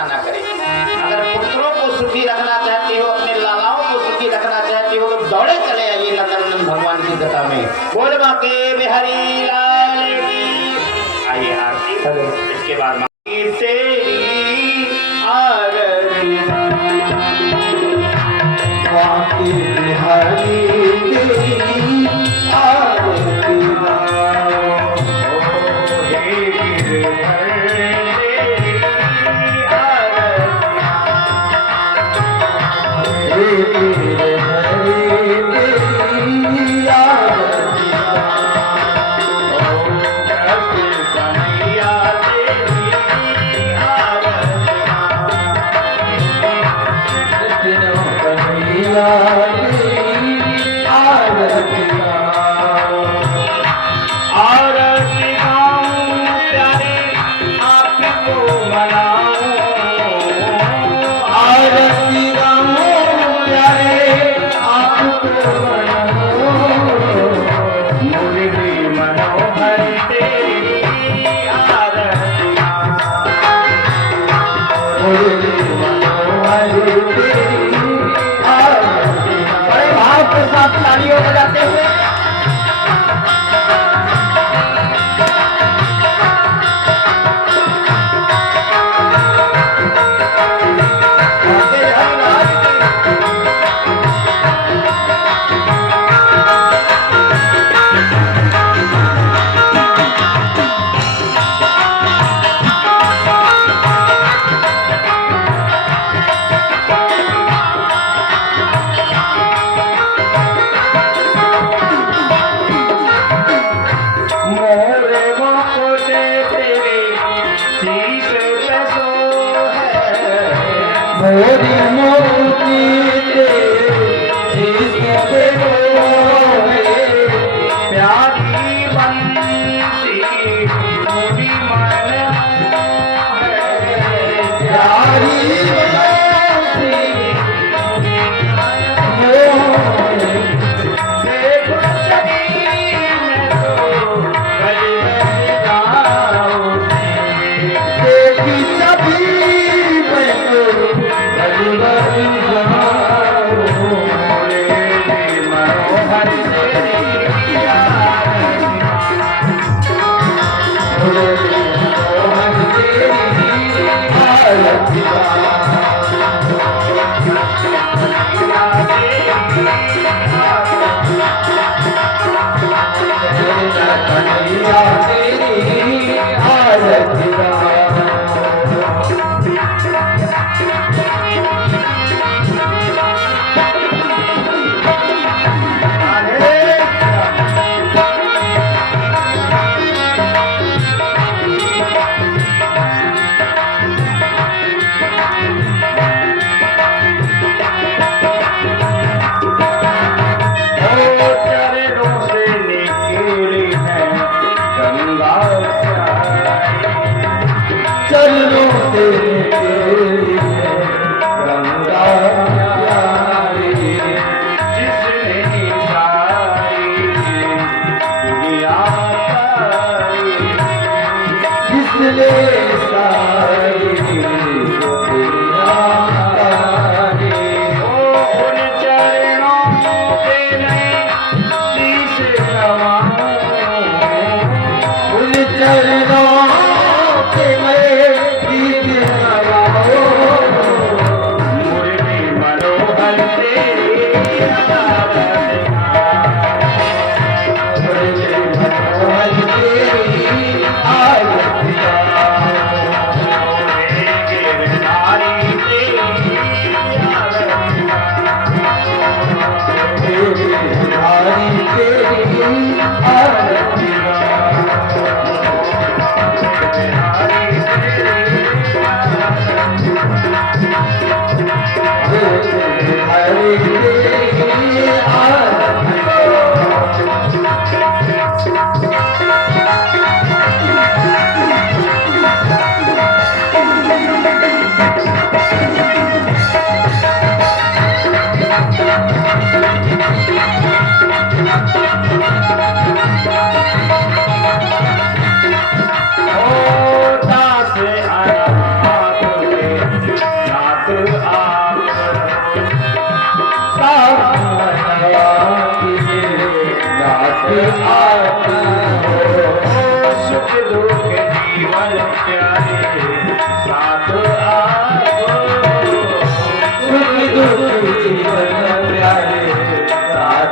कामना न करे। अगर पुत्रों को सुखी रखना चाहते हो, अपने लालाओं को सुखी रखना चाहते हो, तो दौड़े चले आइए नंदन भगवान की कथा में। बोल बाके बिहारी लाल की। आइए आरती, इसके बाद तेरी आरती बाके बिहारी तेरी आरती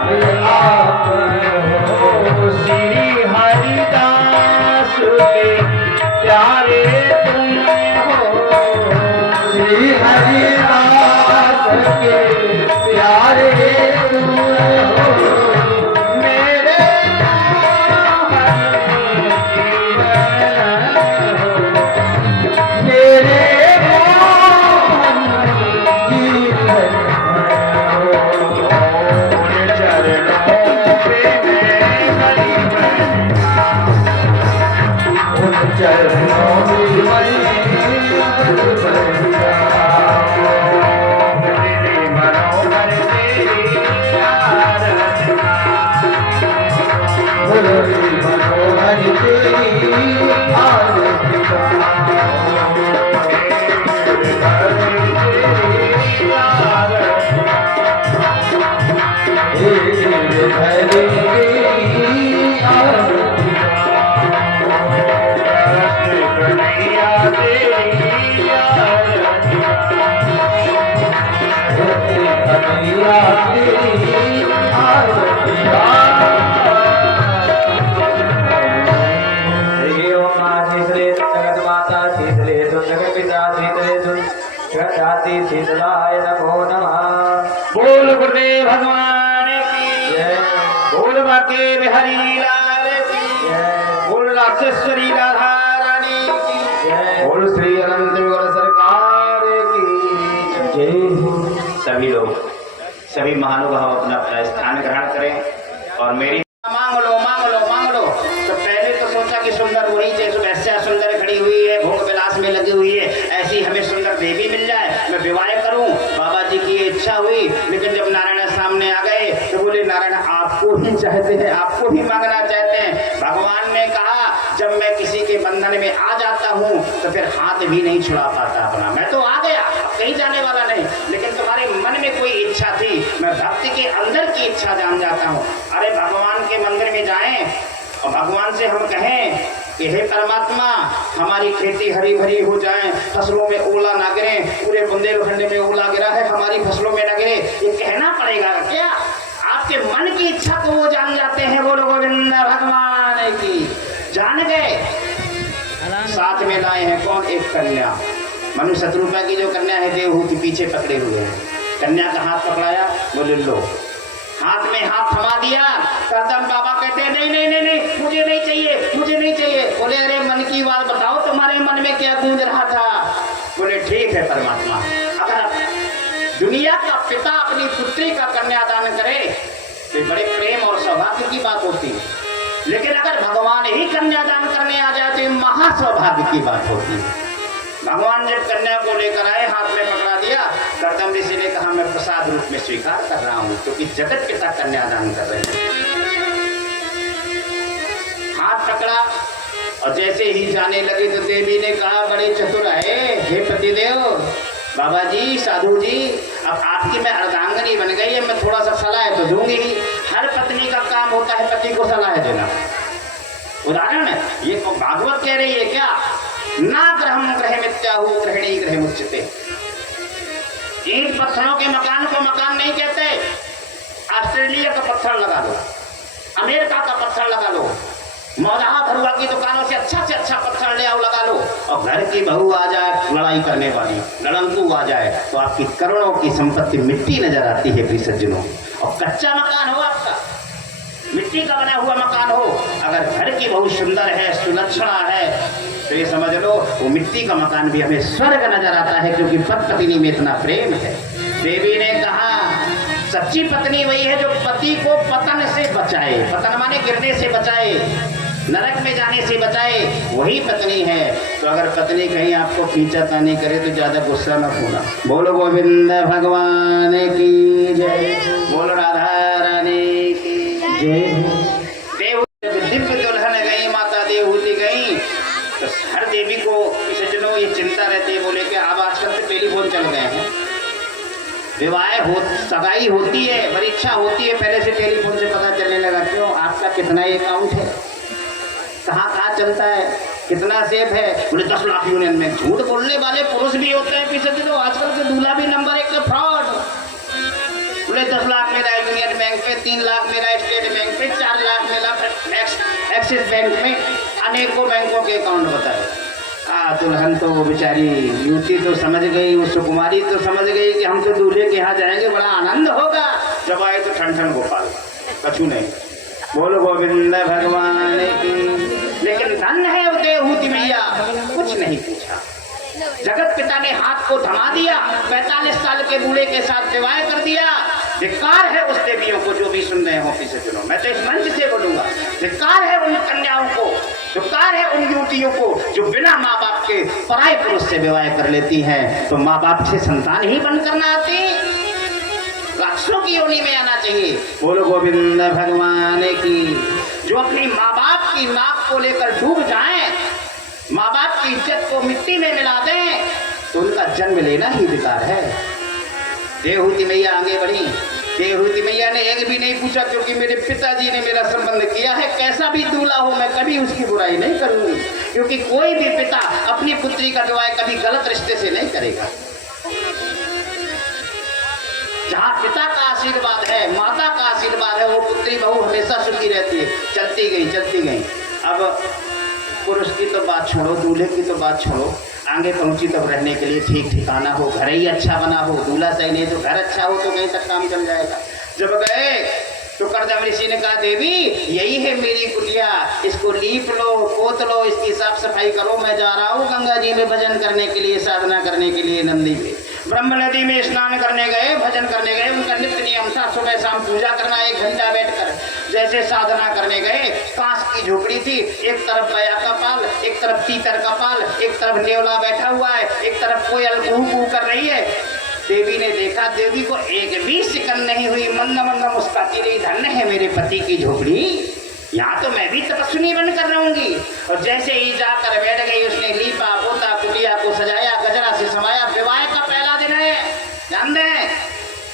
आप हो श्री हरिदास के प्यारे तुम हो, श्री हरिदास के प्यारे तुम हो, मेरे शीतलाय नमो नमः। बोल गुरुदेव भगवान की जय, बोल बाके बिहारी लाल की जय, बोल राक्षेश्वरी राधा रानी की जय, बोल श्री अनंत युगल सरकार की जय। सभी लोग, सभी महानुभाव अपना अपना स्थान ग्रहण करें और मेरी मांग लो मांग लो मांग लो। तो पहले तो सोचा कि सुंदर वही जैसे वैसे सुंदर खड़ी हुई है, भोग विलास में लगी हुई है, ऐसी हमें सुंदर देवी मिल जाए, मैं विवाह करूं। बाबा जी की इच्छा हुई, लेकिन जब नारायण सामने आ गए तो बोले नारायण आपको ही चाहते हैं, आपको ही मांगना चाहते हैं। भगवान ने कहा जब मैं किसी के बंधन में आ जाता हूँ तो फिर हाथ भी नहीं छुड़ा पाता अपना, मैं तो आ गया, कहीं जाने वाला नहीं, लेकिन तुम्हारे मन में कोई इच्छा थी, मैं भक्ति के अंदर की इच्छा जान जाता हूँ। अरे भगवान के मंदिर में जाएं और भगवान से हम कहें कि हे परमात्मा हमारी खेती हरी भरी हो जाए, फसलों में ओला ना गिरे, पूरे बुंदेलखंड में ओला गिरा है, हमारी फसलों में ना गिरे, ये कहना पड़ेगा क्या? आपके मन की इच्छा को वो जान जाते हैं। बोलो गोविंद भगवान की। जान गए, साथ में लाए हैं कौन? एक कन्या, मनु शत्रुपा की जो कन्या है देवहूति पीछे पकड़े हुए हैं। कन्या का हाथ पकड़ाया, बोले लो, हाथ में हाथ थमा दिया। करदम बाबा कहते हैं नहीं नहीं नहीं नहीं मुझे नहीं चाहिए, मुझे नहीं चाहिए। बोले अरे मन की बात बताओ, तुम्हारे मन में क्या गूंज रहा था? बोले ठीक है परमात्मा, अगर दुनिया का पिता अपनी पुत्री का कन्यादान करे तो बड़े प्रेम और सौभाग्य की बात होती है, लेकिन अगर भगवान ही कन्यादान करने आ जाए तो महासौभाग्य की बात होती है। भगवान जब कन्या को लेकर आए, हाथ में पकड़ा दिया, गौतम ऋषि ने कहा मैं प्रसाद रूप में स्वीकार कर रहा हूँ, क्योंकि जगत पिता कन्यादान कर रहे हैं। हाथ पकड़ा और जैसे ही जाने लगे तो देवी ने कहा बड़े चतुर है हे पतिदेव, बाबा जी, साधु जी, अब आपकी मैं अर्धांगनी बन गई है, मैं थोड़ा सा सलाह तो दूंगी ही। हर पत्नी का काम होता है पति को सलाह देना। उदाहरण है ये भागवत कह रही है क्या? ना ग्रहम ग्रह मित्याहु ग्रहणी ग्रह मुच्यते। ईंट पत्थरों के मकान को मकान नहीं कहते। ऑस्ट्रेलिया का पत्थर लगा लो, अमेरिका का पत्थर लगा लो, मौलाहा भरुआ की दुकानों से अच्छा पत्थर ले आओ लगा लो, और घर की बहू आ जाए लड़ाई करने वाली, लड़नकू आ जाए, तो आपकी करोड़ों की संपत्ति मिट्टी नजर आती है प्रिय सज्जनों। और कच्चा मकान हो आपका, मिट्टी का बना हुआ मकान हो, अगर घर की बहू सुंदर है, सुलक्षणा है, तो ये समझ लो वो मिट्टी का मकान भी हमें स्वर्ग नजर आता है, क्योंकि पत्नी में इतना प्रेम है। देवी ने कहा सच्ची पत्नी वही है जो पति को पतन से बचाए, पतन माने गिरने से बचाए, नरक में जाने से बचाए, वही पत्नी है। तो अगर पत्नी कहीं आपको खींचातानी करे तो ज्यादा गुस्सा न होना। बोलो गोविंद भगवान की जय, बोलो राधा रानी की जय। दिव्य दुल्हन गई, माता देवहूति गई, तो हर देवी को सज्जनों ये चिंता रहती है, बोले कि अब आजकल तो टेलीफोन चल गए हैं, विवाह हो, सगाई होती है, परीक्षा होती है, पहले से टेलीफोन से पता चलने लगा। क्यों? आपका कितना अकाउंट है, कहाँ चलता है, कितना सेफ है? बोले 10 लाख यूनियन में। झूठ बोलने वाले पुरुष भी होते हैं पीछे, तो आजकल के दूल्हा भी नंबर 1 का फ्रॉड। बोले 10 लाख मेरा यूनियन बैंक पे, 3 लाख मेरा स्टेट बैंक पे, 4 लाख मेरा एक्सिस बैंक में, अनेकों बैंकों के अकाउंट बताए। दुल्हन तो वो बेचारी युवती तो समझ गई, वो सुकुमारी तो समझ गई कि हम तो दूल्हे के यहाँ जाएंगे, बड़ा आनंद होगा। जब आए तो ठन ठन गोपाल, कछु नहीं, बोलो गोविंद भगवान की। लेकिन धन है वो देवहूति मैया, कुछ नहीं पूछा। जगत पिता ने हाथ को थमा दिया, 45 साल के बूढ़े के साथ विवाह कर दिया। धिक्कार है उस देवियों को जो भी सुन रहे हो पीछे सुनो, मैं तो इस मंच से बोलूंगा, धिक्कार है उन कन्याओं को, धिक्कार है उन युवतियों को जो बिना माँ बाप के पराये पुरुष से विवाह कर लेती हैं। तो माँ बाप से संतान ही बनकर ना आती, राक्षसों की योनि में आना चाहिए। बोलो गोविंद भगवान की। जो अपनी माँ बाप की नाक को लेकर डूब जाएं, माँ बाप की इज्जत को मिट्टी में मिला दें, तो उनका जन्म लेना ही बेकार है। देवहूति मैया आगे बढ़ी। देवहूति मैया ने एक भी नहीं पूछा, क्योंकि मेरे पिताजी ने मेरा संबंध किया है, कैसा भी दूल्हा हो मैं कभी उसकी बुराई नहीं करूंगी, क्योंकि कोई भी पिता अपनी पुत्री का विवाह कभी गलत रिश्ते से नहीं करेगा। जहाँ पिता का आशीर्वाद है, माता का आशीर्वाद है, वो पुत्री बहू हमेशा सुखी रहती है। चलती गई चलती गई। अब पुरुष की तो बात छोड़ो, दूल्हे की तो बात छोड़ो, आगे पहुंची तब रहने के लिए ठीक ठिकाना हो, घर ही अच्छा बना हो, दूल्हा सही नहीं तो घर अच्छा हो तो कहीं तक काम चल जाएगा। जब गए तो कर्दम ऋषि ने कहा, देवी यही है मेरी कुटिया, इसको लीप लो, पोत लो, इसकी साफ सफाई करो, मैं जा रहा हूँ गंगा जी में भजन करने के लिए, साधना करने के लिए नंदी में। ब्रह्म नदी में स्नान करने गए, भजन करने गए। उनका नित्य नियम था सुबह शाम पूजा करना, 1 घंटा बैठकर जैसे साधना करने गए। कांच की झोपड़ी थी, एक तरफ गया का पाल, एक तरफ तीतर का पाल, एक तरफ नेवला बैठा हुआ है, एक तरफ कोयल कू कू कर रही है। देवी ने देखा, देवी को एक भी सिकन नहीं हुई, मंद मंद मुस्कुराती रही, धन्य है मेरे पति की झोपड़ी, यहाँ तो मैं भी तपस्विनी बनकर रहूंगी। और जैसे ही जाकर बैठ गई, उसने लीपा पोता, कुटिया को सजाया, गजरा से समाया। विवाह का पहला दिन है, ध्यान दें,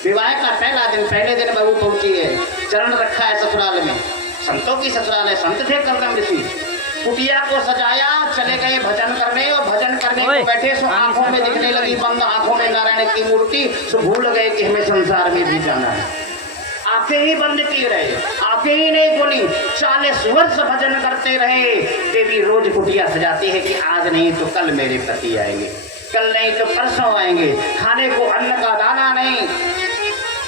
विवाह का पहला दिन, पहले दिन बहू पहुंची है, चरण रखा है ससुराल में, संतों की ससुराल है, संत थे कर्दम ऋषि। कुटिया को सजाया, चले गए भजन करने, और भजन करने को बैठे सो आंखों में दिखने लगी, बंद आंखों में नारायण की मूर्ति, सो भूल गए कि हमें संसार में भी जाना है। आंखें ही बंद की रहे, आंखें ही नहीं खोली, 40 वर्ष भजन करते रहे। देवी रोज कुटिया सजाती है कि आज नहीं तो कल मेरे पति आएंगे, कल नहीं तो परसों आएंगे। खाने को अन्न का दाना नहीं,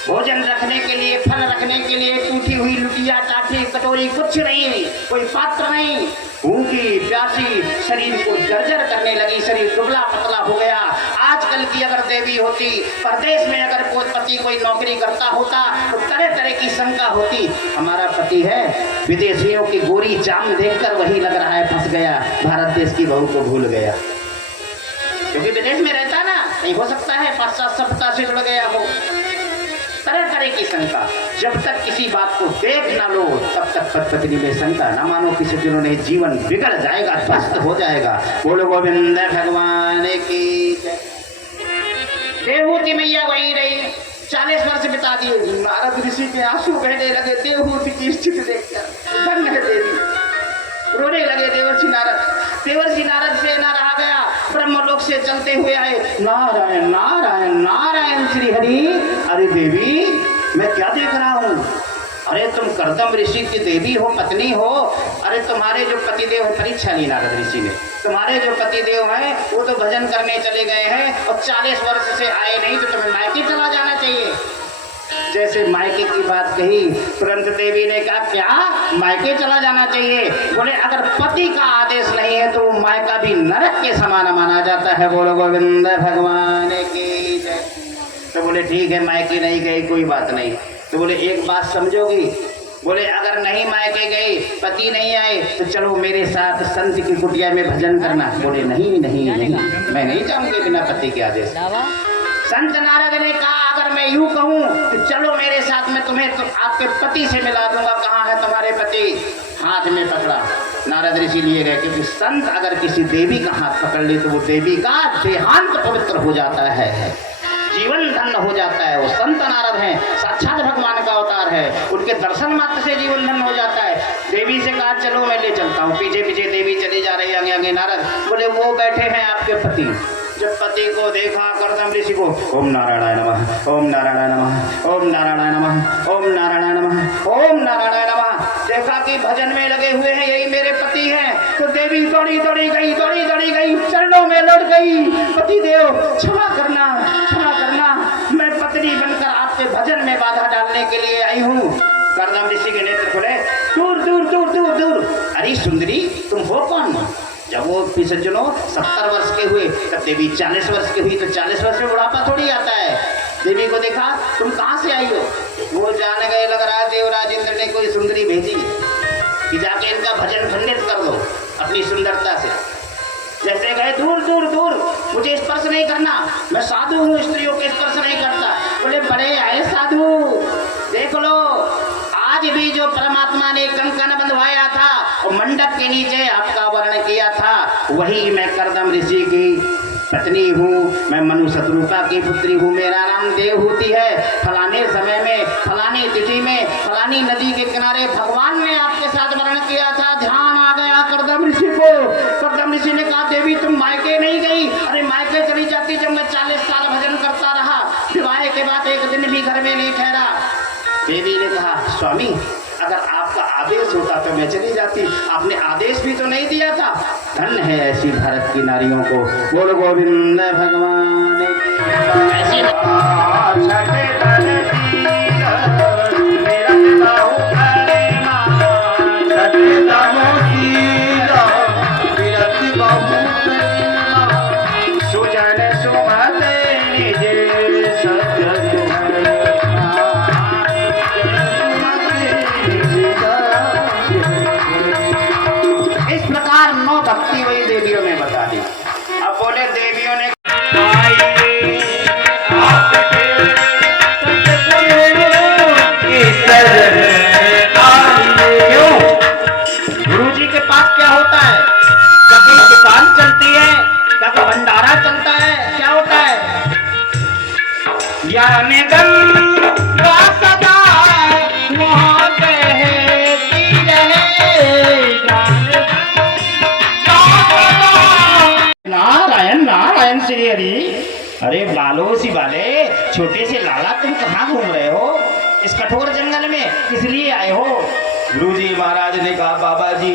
भोजन रखने के लिए, फल रखने के लिए टूटी हुई लुटिया टाटी कटोरी कुछ नहीं, कोई पात्र नहीं। भूखी प्यासी शरीर को जर्जर करने लगी, शरीर दुबला पतला हो गया। आजकल की अगर देवी होती, परदेश में अगर कोई पति कोई नौकरी करता होता तो तरह तरह की शंका होती, हमारा पति है, विदेशियों की गोरी चाम देखकर वही लग रहा है फंस गया, भारत देश की बहू को भूल गया, क्योंकि विदेश में रहता ना, नहीं हो सकता है 5-7 सप्ताह से जुड़ गया हो। तरह तरह की शंका, जब तक किसी बात को देख ना लो तब तक पत्नी में शंका ना मानो, किसी दिनों ने जीवन बिगड़ जाएगा, ध्वस्त हो जाएगा। बोलो गोविंद भगवान की। देवहूति मैया वहीं रही, 40 वर्ष बिता दिए। नारद ऋषि के आंसू बहने लगे देवहूति की स्थिति देखकर, धन्य है देवी। रोने लगे देवर्षि नारद। देवर्षि नारद से ना रहा गया, ब्रह्मलोक से चलते हुए आए, नारायण नारायण नारायण श्री हरि। अरे देवी मैं क्या देख रहा हूँ, अरे तुम कर्दम ऋषि की देवी हो, पत्नी हो। अरे तुम्हारे जो पतिदेव है, परीक्षा ली नारद ऋषि ने, तुम्हारे जो पतिदेव हैं वो तो भजन करने चले गए हैं और 40 वर्ष से आए नहीं, तो तुम्हें मायके चला जाना चाहिए। जैसे मायके की बात कही, तुरंत देवी ने कहा, क्या मायके चला जाना चाहिए? बोले अगर पति का आदेश नहीं है तो मायका भी नरक के समान माना जाता है। बोलो गोविंद भगवान की जय। तो बोले ठीक है, मायके नहीं गई कोई बात नहीं। तो बोले एक बात समझोगी? बोले अगर नहीं मायके गई, पति नहीं आए, तो चलो मेरे साथ संत की कुटिया में भजन करना। बोले नहीं नहीं नहीं, मैं नहीं जाऊंगी बिना पति के आदेश। संत नारद ने कहा अगर मैं यूं कहूं तो चलो मेरे साथ, में तुम्हें तो आपके पति से मिला दूंगा। कहाँ है तुम्हारे पति? हाथ में पकड़ा, नारद ऋषि लिए गए, क्योंकि संत अगर किसी देवी का हाथ पकड़ ले तो वो देवी का देहांत पवित्र हो जाता है, जीवन धन्य हो जाता है। वो संत नारद हैं, साक्षात भगवान का अवतार है, उनके दर्शन मात्र से जीवन धन्य हो जाता है। देवी से कहा चलो मैं ले चलता हूँ। पीछे पीछे देवी चली जा रही, आगे आगे नारद। बोले वो बैठे हैं आपके पति, जब पति को देखा कर्दम ऋषि को ओम नारायण नमः, ओम नारायण नमः, ओम नारायण नमः, ओम नारायण नमः, ओम नारायण नमः, देखा कि भजन में लगे हुए हैं, यही मेरे पति हैं। तो देवी दौड़ी दौड़ी गई, दौड़ी दौड़ी गई, चरणों में लौट गई। पति देव क्षमा करना, क्षमा करना, मैं पत्नी बनकर आपके भजन में बाधा डालने के लिए आई हूँ। कर्दम ऋषि के नेत्र खुले, दूर दूर दूर दूर दूर। अरे सुंदरी, तुम हो कौन? जब वो पीछे चलो 70 वर्ष के हुए, तब देवी 40 वर्ष की हुई, तो 40 वर्ष में बुढ़ापा थोड़ी आता है। देवी को देखा, तुम कहाँ से आई हो? वो जान गए, लग रहा है देवराज इंद्र ने कोई सुंदरी भेजी कि जाके इनका भजन खंडित कर दो अपनी सुंदरता से। जैसे गए, दूर दूर दूर, मुझे स्पर्श नहीं करना, मैं साधु हूँ, स्त्रियों के स्पर्श नहीं करता। बोले बड़े आए साधु, देख लो, आज भी जो परमात्मा ने कंकन बंधवाया था और मंडप के नीचे आपका वर्ण किया था, वही मैं कर्दम ऋषि की पत्नी हूँ। मैं मनु शत्रुपा की पुत्री हूँ, मेरा नाम देवहूति है। फलाने समय में, फलानी तिथि में, फलानी नदी के किनारे भगवान ने आपके साथ वर्ण किया था। ध्यान आ गया कर्दम ऋषि को। कर्दम ऋषि ने कहा, देवी तुम मायके नहीं गई? अरे मायके चली जाती जब मैं 40 साल भजन करता रहा, विवाह के बाद एक दिन भी घर में नहीं ठहरा। देवी ने कहा, स्वामी अगर आपका आदेश होता तो मैं चली जाती, आपने आदेश भी तो नहीं दिया था। धन्य है ऐसी भारत की नारियों को। बोल गोविंद भगवान ऐसी भक्ति वही देवियों में बता दी। अब बोले देवियों ने क्यों? गुरु जी के पास क्या होता है? कभी दुकान चलती है, कभी भंडारा चलता है, क्या होता है? यानी श्री हरि। अरे बालोसी वाले, छोटे से लाला, तुम कहाँ घूम रहे हो इस कठोर जंगल में? किस लिए आए हो? गुरुजी महाराज ने कहा, बाबा जी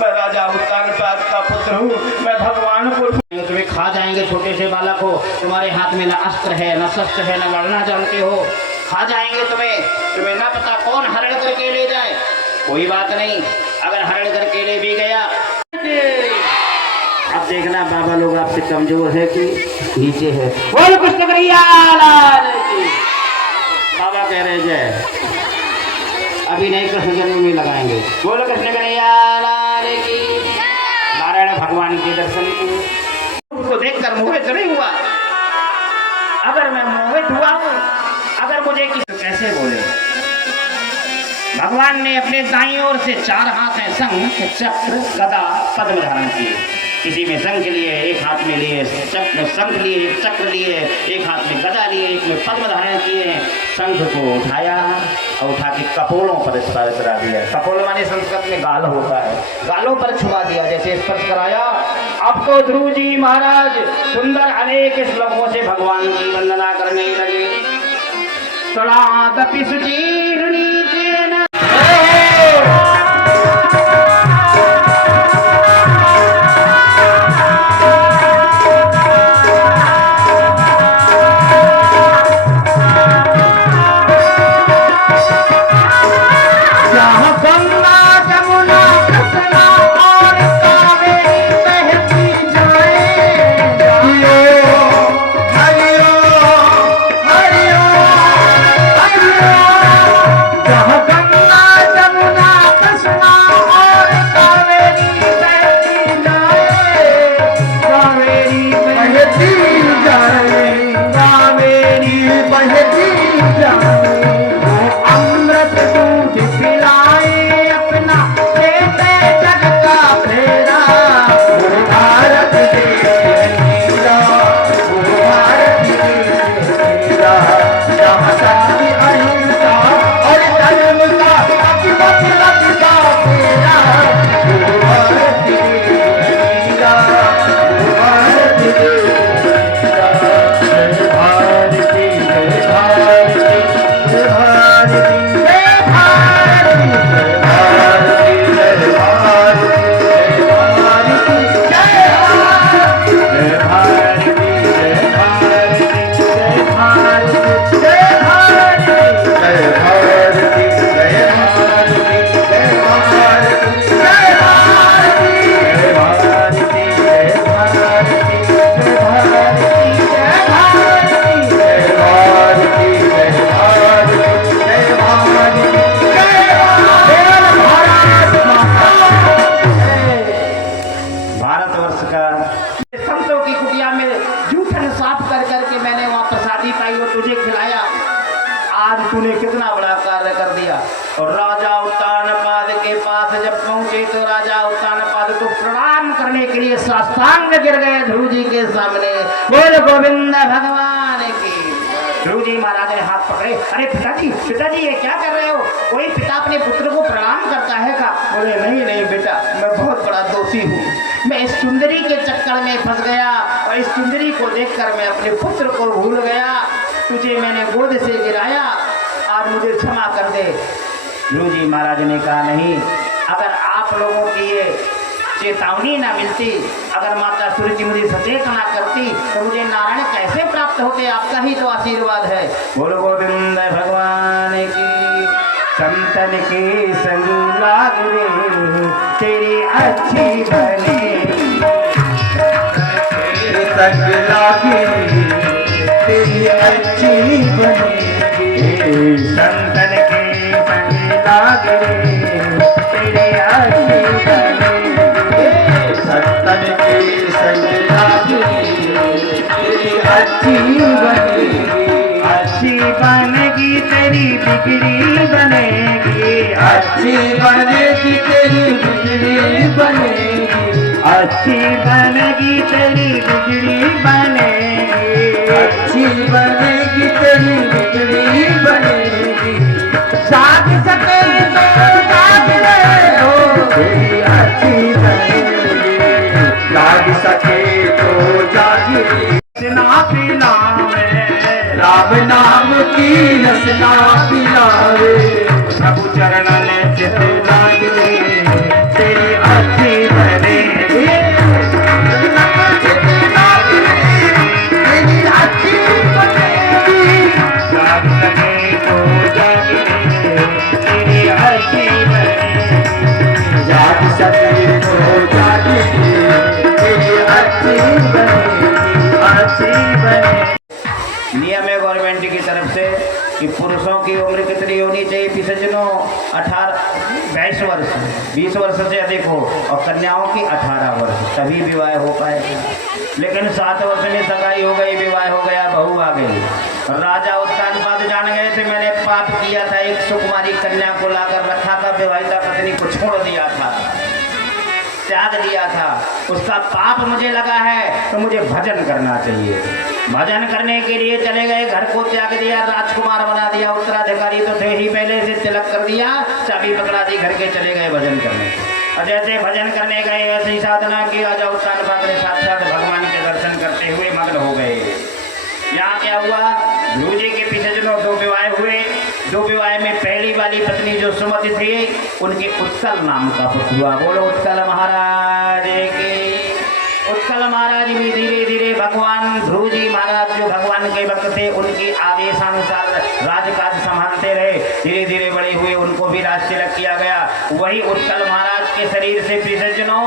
मैं राजा उत्तानपाद का पुत्र हूँ, मैं भगवान को तुम्हें खा जाएंगे। छोटे से बालक हो, तुम्हारे हाथ में न अस्त्र है, न शस्त्र है, न लड़ना जानते हो, खा जाएंगे तुम्हें ना पता कौन हरण करके ले जाए। कोई बात नहीं, अगर हरण करके ले भी गया, अब देखना बाबा लोग आपसे कमजोर है कि नीचे है। बोल कृष्ण कन्हैया लाल की। बाबा कह रहे जय, अभी नहीं कृष्ण जन्म में लगाएंगे। बोल कृष्ण कन्हैया लाल की। नारायण भगवान के दर्शन को देखकर मोहित नहीं हुआ। अगर मैं मोहित हुआ हूँ, अगर मुझे किसी कैसे बोले? भगवान ने अपने दाईं ओर से 4 हाथ हैं, शंख चक्र गदा पद्म धारण किए। किसी में शंख लिए, एक हाथ में लिए शंख लिए, एक चक्र लिए, एक हाथ में गदा लिए, एक में पद्म धारण किए। शंख को उठाया और उठा के कपोलों पर स्पर्श करा दिया। कपोल माने संस्कृत में गाल होता है, गालों पर छुआ दिया, जैसे स्पर्श कराया। अब तो ध्रुव जी महाराज सुंदर अनेक श्लोकों से भगवान की वंदना करने लगे। तड़ादपि सुचीर्णी तेन और राजा उत्तानपाद के पास जब पहुंचे तो राजा उत्तानपाद को प्रणाम करने के लिए साष्टांग गिर गए ध्रुव जी के सामने। बोल गोविंद भगवान की। ध्रुव जी महाराज ने हाथ पकड़े। अरे पिताजी ये क्या कर रहे हो? कोई पिता अपने पुत्र को प्रणाम करता है का? बोले नहीं बेटा, मैं बहुत बड़ा दोषी हूँ। मैं इस सुंदरी के चक्कर में फंस गया और इस सुंदरी को देखकर मैं अपने पुत्र को भूल गया। तुझे मैंने गोद से गिराया और मुझे क्षमा कर दे। ध्रुव जी महाराज ने कहा नहीं, अगर आप लोगों की ये चेतावनी ना मिलती, अगर माता सूर्य मुझे सचेत ना करती तो मुझे नारायण कैसे प्राप्त होते? आपका ही तो आशीर्वाद है। बोलो गोविंद भगवान की। संतन की संग लाग रे तेरी अच्छी बने, संग लागे तेरी अच्छी बनेगी। संतन के संग लाग रे तेरी अच्छी बनेगी। संतन के संग लाग रे तेरी अच्छी बनेगी। अच्छी बनेगी तेरी बिगड़ी बनेगी। अच्छी बनेगी तेरी बिगड़ी बनेगी। अच्छी बनेगी तेरी बिगड़ी बनेगी। अच्छी बनेगी तेरी बिगड़ी बनेगी। जाग सके तो जाग ले हो तेरी अच्छी बनेगी। जाग सके तो जाग रसना पिलावे, राम नाम की रसना पिलावे। प्रभु चरणन चित लागे तेरी अच्छी बनेगी। तेरी अच्छी बनेगी। जाग सके तो जाग तेरी अच्छी बनेगी। जाग सके तो जाग तेरी अच्छी बनेगी। अच्छी बनेगी। नियम है गवर्नमेंट की तरफ से कि पुरुषों की उम्र कितनी होनी चाहिए पिसजनों? 22 वर्ष, 20 वर्ष से अधिक हो, और कन्याओं की 18 वर्ष, तभी विवाह हो पाए। लेकिन 7 वर्ष में सगाई हो गई, विवाह हो गया, बहू आ गई। राजा उत्तानपाद जान गए थे मैंने पाप किया था, एक सुकुमारी कन्या को लाकर रखा था, विवाहिता पत्नी को छोड़ दिया था, त्याग दिया था। उसका पाप मुझे लगा है तो मुझे भजन करना चाहिए। भजन करने के लिए चले गए, घर को त्याग दिया, राजकुमार बना दिया, उत्तराधिकारी तो थे ही पहले से, तिलक कर दिया, चाबी पकड़ा दी, घर के चले गए भजन करने। और जैसे भजन करने गए वैसे ही साधना की, राजा उत्तानपाद ने साक्षात भगवान के दर्शन करते हुए मग्न हो गए। यहाँ क्या हुआ? ध्रुव जी के पीछे जो 2 विवाह हुए। 2 विवाह में पहली वाली पत्नी जो सुमति थी, उनके उत्कल नाम का पुत्र हुआ। बोलो उत्कल महाराज की। उत्कल महाराज भी धीरे धीरे भगवान ध्रुव जी महाराज जो भगवान के भक्त थे, उनके आदेशानुसार राजकाज संभालते रहे। धीरे धीरे बड़े हुए, उनको भी राज तिलक किया गया। वही उत्कल महाराज के शरीर से विसर्जनों,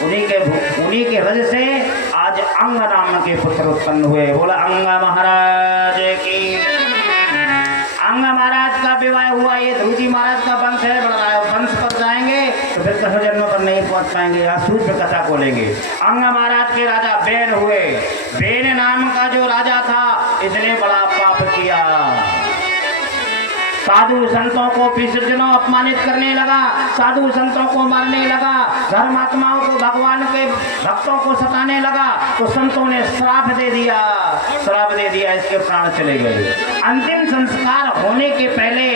उन्हीं के वजह से आज अंग नाम के पुत्र उत्पन्न हुए। बोला अंग महाराज की। अंग महाराज का विवाह हुआ। ये ध्रुव जी महाराज का वंश है, बढ़ रहा है। वंश पर जाएंगे तो फिर कहीं जन्म पर नहीं पहुंच पाएंगे, यहाँ सूर्य कथा बोलेंगे। अंग महाराज के राजा बेन हुए। बेन नाम का जो राजा था, इसने बड़ा पाप किया। साधु संतों को विसर्जनों अपमानित करने लगा, साधु संतों को मारने लगा, धर्मात्माओं को, भगवान के भक्तों को सताने लगा। तो संतों ने श्राप दे दिया, इसके प्राण चले गए। अंतिम संस्कार होने के पहले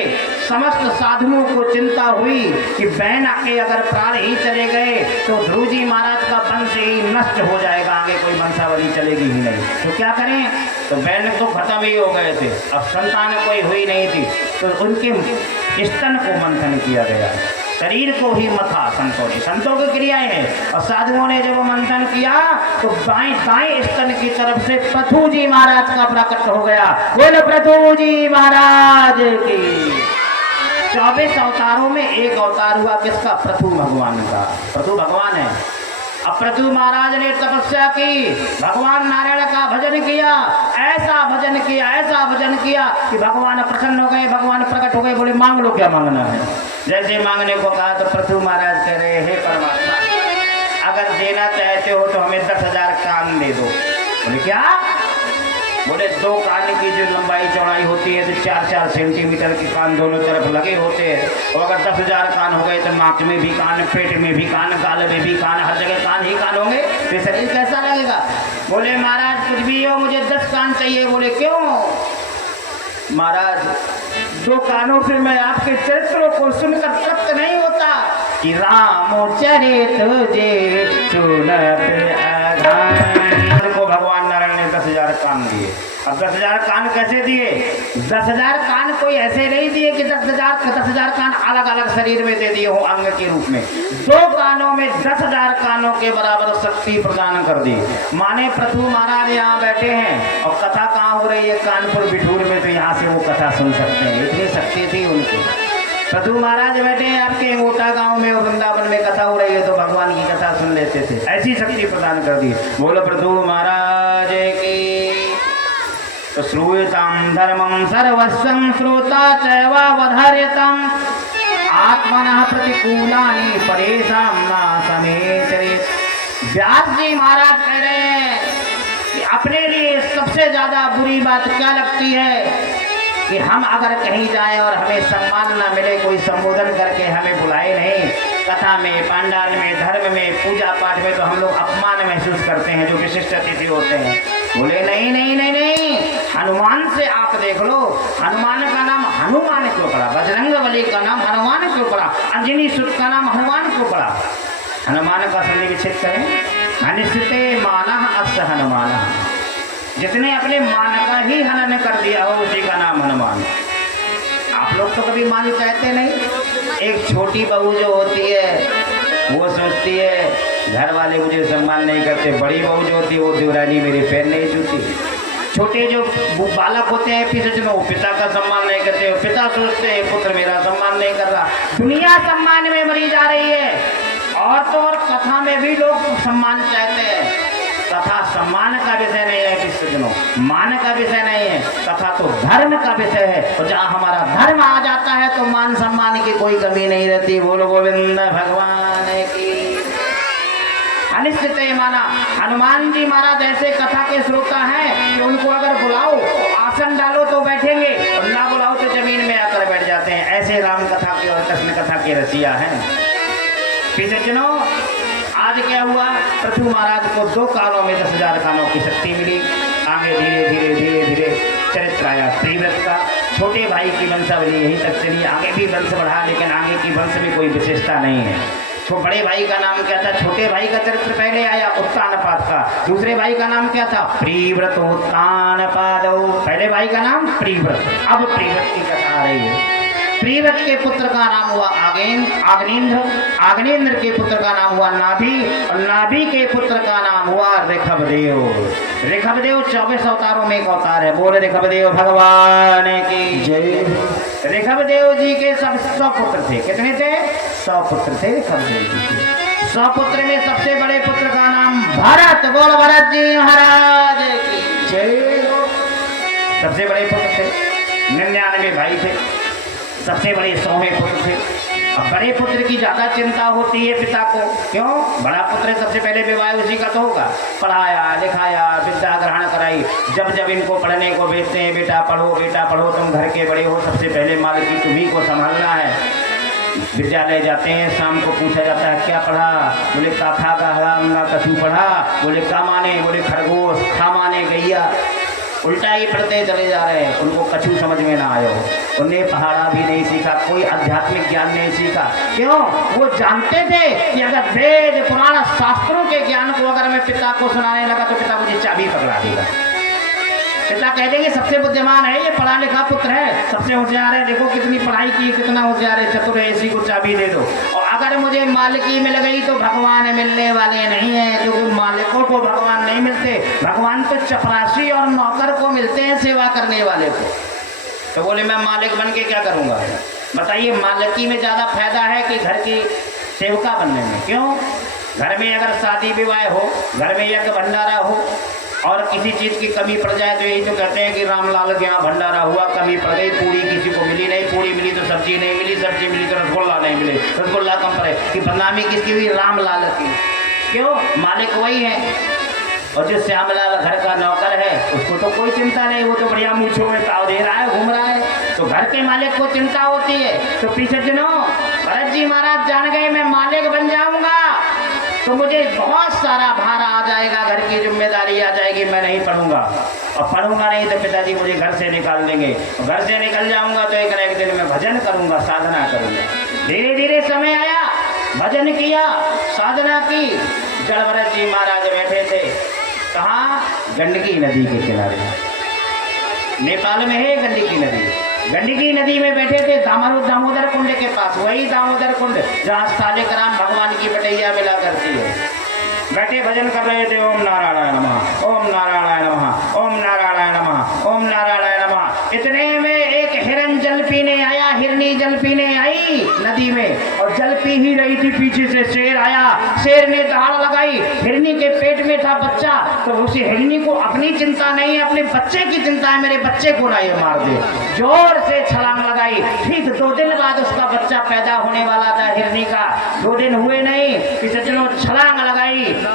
समस्त साधुओं को चिंता हुई कि बहन के अगर प्राण ही चले गए तो ध्रुव जी महाराज का वंश ही नष्ट हो जाएगा, आगे कोई वंशावली चलेगी ही नहीं। तो क्या करें? तो बहन तो खत्म ही हो गए थे, अब संतान कोई हुई नहीं थी, तो उनके स्तन को मंथन किया गया, शरीर को ही मथा संतों की क्रियाएं हैं। और साधुओं ने जब मंथन किया तो दाएं स्तन की तरफ से पृथु जी महाराज का प्रकट हो गया। बोलो पृथु जी महाराज की। 24 अवतारों में एक अवतार हुआ किसका? पृथु भगवान का। पृथु भगवान है। अब पृथु महाराज ने तपस्या की, भगवान नारायण का भजन किया, ऐसा भजन किया कि भगवान प्रसन्न हो गए, भगवान प्रकट हो गए। बोले मांग लो, क्या मांगना है? जैसे मांगने को कहा तो पृथु महाराज कह रहे, हे परमात्मा, अगर देना चाहते हो तो हमें 10,000 कान दे दो। बोले क्या? बोले 2 कान की जो लंबाई चौड़ाई होती है तो 4-4 सेंटीमीटर के कान दोनों तरफ लगे होते हैं। और अगर 10,000 कान हो गए तो नाक में भी कान, पेट में भी कान, गाल में भी कान, हर जगह कान ही कान होंगे तो शरीर कैसा लगेगा? बोले महाराज कुछ भी हो, मुझे 10 कान चाहिए। बोले क्यों? महाराज 2 कानों से मैं आपके चरित्रों को सुनकर तृप्त नहीं होता कि रामचरित जे सुनत अघान को भगवान नारायण ने 10,000 कान दिए। अब 10,000 कान कैसे दिए? 10,000 कान कोई ऐसे नहीं दिए कि 10,000 कान अलग अलग शरीर में दे दिए हो अंग के रूप में। 2 कानों में 10,000 कानों के बराबर शक्ति प्रदान कर दी। माने पृथु महाराज यहाँ बैठे हैं और कथा कहाँ हो रही है? कानपुर बिठूर में, तो यहाँ से वो कथा सुन सकते हैं, इतनी शक्ति थी उनकी। पृथु महाराज बैठे हैं आपके मोटा गांव में, वृंदावन में कथा हो रही है तो भगवान की कथा सुन लेते थे, ऐसी शक्ति प्रदान कर दी। बोलो पृथु महाराज की। तो श्रूयतां धर्मं सर्वस्वं श्रोता चैवावधार्यताम् आत्मनः प्रतिकूलानि परेषां नाशमेचरेत्। व्यास जी महाराज कह रहे हैं कि अपने लिए सबसे ज्यादा बुरी बात क्या लगती है कि हम अगर कहीं जाएं और हमें सम्मान न मिले, कोई संबोधन करके हमें बुलाए नहीं, कथा में, पांडाल में, धर्म में, पूजा पाठ में, तो हम लोग अपमान महसूस करते हैं जो विशिष्ट अतिथि होते हैं। बोले नहीं नहीं नहीं नहीं, हनुमान से आप देख लो, हनुमान का नाम हनुमान क्यों पड़ा? बजरंगबली का नाम हनुमान क्यों पड़ा? अंजनी सुत का नाम हनुमान क्यों पड़ा? हनुमान का संधि विच्छेद करें, हनिष्ठते मानः अस्य हनुमानः। जिसने अपने मान का ही हनन कर दिया हो उसी का नाम हनुमान। आप लोग तो कभी मान कहते नहीं। एक छोटी बहू जो होती है वो सोचती है घर वाले मुझे सम्मान नहीं करते, बड़ी बहू जो होती है वो देवरानी मेरी पैर नहीं छूती। छोटे जो बालक होते हैं पीछे में वो पिता का सम्मान नहीं करते, पिता सोचते हैं पुत्र मेरा सम्मान नहीं कर रहा। दुनिया सम्मान में मरी जा रही है। और तो और कथा में भी लोग सम्मान चाहते हैं। कथा सम्मान का विषय नहीं है कृष्णजनों, मान का विषय नहीं है, कथा तो धर्म का विषय है। और जहाँ हमारा धर्म आ जाता है तो मान सम्मान की कोई कमी नहीं रहती। बोलो गोविंद भगवान की। अनिश्चित माना हनुमान जी महाराज ऐसे कथा के श्रोता हैं कि उनको अगर बुलाओ आसन डालो तो बैठेंगे और ना बुलाओ तो जमीन में आकर बैठ जाते हैं। ऐसे राम कथा के और कृष्ण कथा के रसिया हैं। कृष्णजनों आज क्या हुआ? पृथु महाराज को 2 कानों में 10,000 कानों की शक्ति मिली। आगे धीरे धीरे धीरे धीरे चरित्र आया प्रिव्रत का। छोटे भाई की वंशावली यहीं तक चली, आगे भी वंश बढ़ा, लेकिन आगे की वंश में कोई विशेषता नहीं है। तो बड़े भाई का नाम क्या था? छोटे भाई का चरित्र पहले आया उत्तानपाद का। दूसरे भाई का नाम क्या था? प्रिव्रत उत्तानपाद। पहले भाई का नाम प्रिव्रत, अब प्रिव्रत की कथा आ रही है। प्रिव्रत के पुत्र का नाम हुआ आग्नेन्द्र, आग्नेन्द्र के पुत्र का नाम हुआ नाभि, और नाभि के पुत्र का नाम हुआ ऋषभदेव। ऋषभदेव 24 अवतारों में एक अवतार है। बोले ऋषभदेव भगवान की जय। ऋषभदेव जी के सब 100 पुत्र थे। कितने थे? 100 पुत्र थे ऋषभदेव जी के। 100 पुत्र में सबसे बड़े पुत्र का नाम भरत। बोल भरत जी महाराज की जय। सबसे बड़े पुत्र थे। 99 भाई थे। सबसे बड़े 100वें पुत्र थे। अब बड़े पुत्र की ज्यादा चिंता होती है पिता को। क्यों? बड़ा पुत्र सबसे पहले विवाह उसी का तो होगा। पढ़ाया लिखाया, विद्या ग्रहण कराई। जब जब इनको पढ़ने को भेजते हैं, बेटा पढ़ो, तुम घर के बड़े हो, सबसे पहले मालिकी तुम्ही को संभालना है। विद्यालय जाते हैं, शाम को पूछा जाता है क्या पढ़ा? बोले काथा का हराम ना कछु पढ़ा। बोले का माने? बोले खरगोश। खा माने गैया। उल्टा ही पढ़ते चले जा रहे हैं। उनको कछु समझ में ना आयो। उन्हें पढ़ाना भी नहीं सीखा, कोई आध्यात्मिक ज्ञान नहीं सीखा। क्यों? वो जानते थे कि अगर वेद पुराण शास्त्रों के ज्ञान को अगर मैं पिता को सुनाने लगा तो पिता मुझे चाबी पकड़ा देगा। पिता कह देंगे सबसे बुद्धिमान है, ये पढ़ा लिखा पुत्र है, सबसे होशियार है, देखो कितनी पढ़ाई की, कितना होशियार है, चतुर है, इसी को चाबी दे दो। और अगर मुझे मालिकी मिल गई तो भगवान मिलने वाले नहीं है, क्योंकि मालिकों को भगवान नहीं मिलते। भगवान तो चपरासी और नौकर को मिलते हैं, सेवा करने वाले को। तो बोले मैं मालिक बन के क्या करूँगा? बताइए, मालिकी में ज़्यादा फायदा है कि घर की सेवका बनने में? क्यों? घर में अगर शादी विवाह हो, घर में यज्ञ भंडारा हो और किसी चीज़ की कमी पड़ जाए तो यही तो कहते हैं कि रामलाल के यहाँ भंडारा हुआ, कमी पड़ गई, पूरी किसी को मिली नहीं, पूरी मिली तो सब्जी नहीं मिली, सब्जी मिली तो रसगुल्ला नहीं मिले, रसगुल्ला कम पड़े। कि बदनामी किसकी हुई? रामलाल की। क्यों? मालिक वही है। और जो श्यामलाल घर का नौकर है उसको तो कोई चिंता नहीं, वो तो बढ़िया मूछों में ताव दे रहा है, घूम रहा है। तो घर के मालिक को चिंता होती है। तो पीछे जनों भरत जी महाराज जान गए मैं मालिक बन जाऊंगा तो मुझे बहुत सारा भार आ जाएगा, घर की जिम्मेदारी आ जाएगी, मैं नहीं पढ़ूंगा। और पढ़ूंगा नहीं तो पिताजी मुझे घर से निकाल देंगे। घर से निकल जाऊंगा तो एक न एक दिन में भजन करूंगा, साधना करूंगा। धीरे धीरे समय आया, भजन किया, साधना की। जड़ भरत जी महाराज बैठे थे कहाँ? गंडकी नदी के किनारे। नेपाल में है गंडकी नदी। गंडकी नदी में बैठे थे दामोदर कुंड के पास, वही दामोदर कुंड जहाँ सालिक राम भगवान की बटैया मिला करती है। बैठे भजन कर रहे थे, ओम नारायण नमः, ओम नारायण नमः, ओम नारायण नमः, ओम नारायण नमः। इतने में एक हिरन जल पीने आया, हिरनी जल पीने आई नदी में, और जल पी ही रही थी, पीछे से शेर आया। शेर ने दहाड़ लगाई, हिरनी के पेट में था बच्चा, तो उसी हिरनी को अपनी चिंता नहीं है, अपने बच्चे की चिंता है, मेरे बच्चे को ना ये मार दे। जोर से छलांग लगाई। ठीक 2 दिन बाद उसका बच्चा पैदा होने वाला था हिरनी का। 2 दिन हुए नहीं कि सज्जनों छलांग लगाई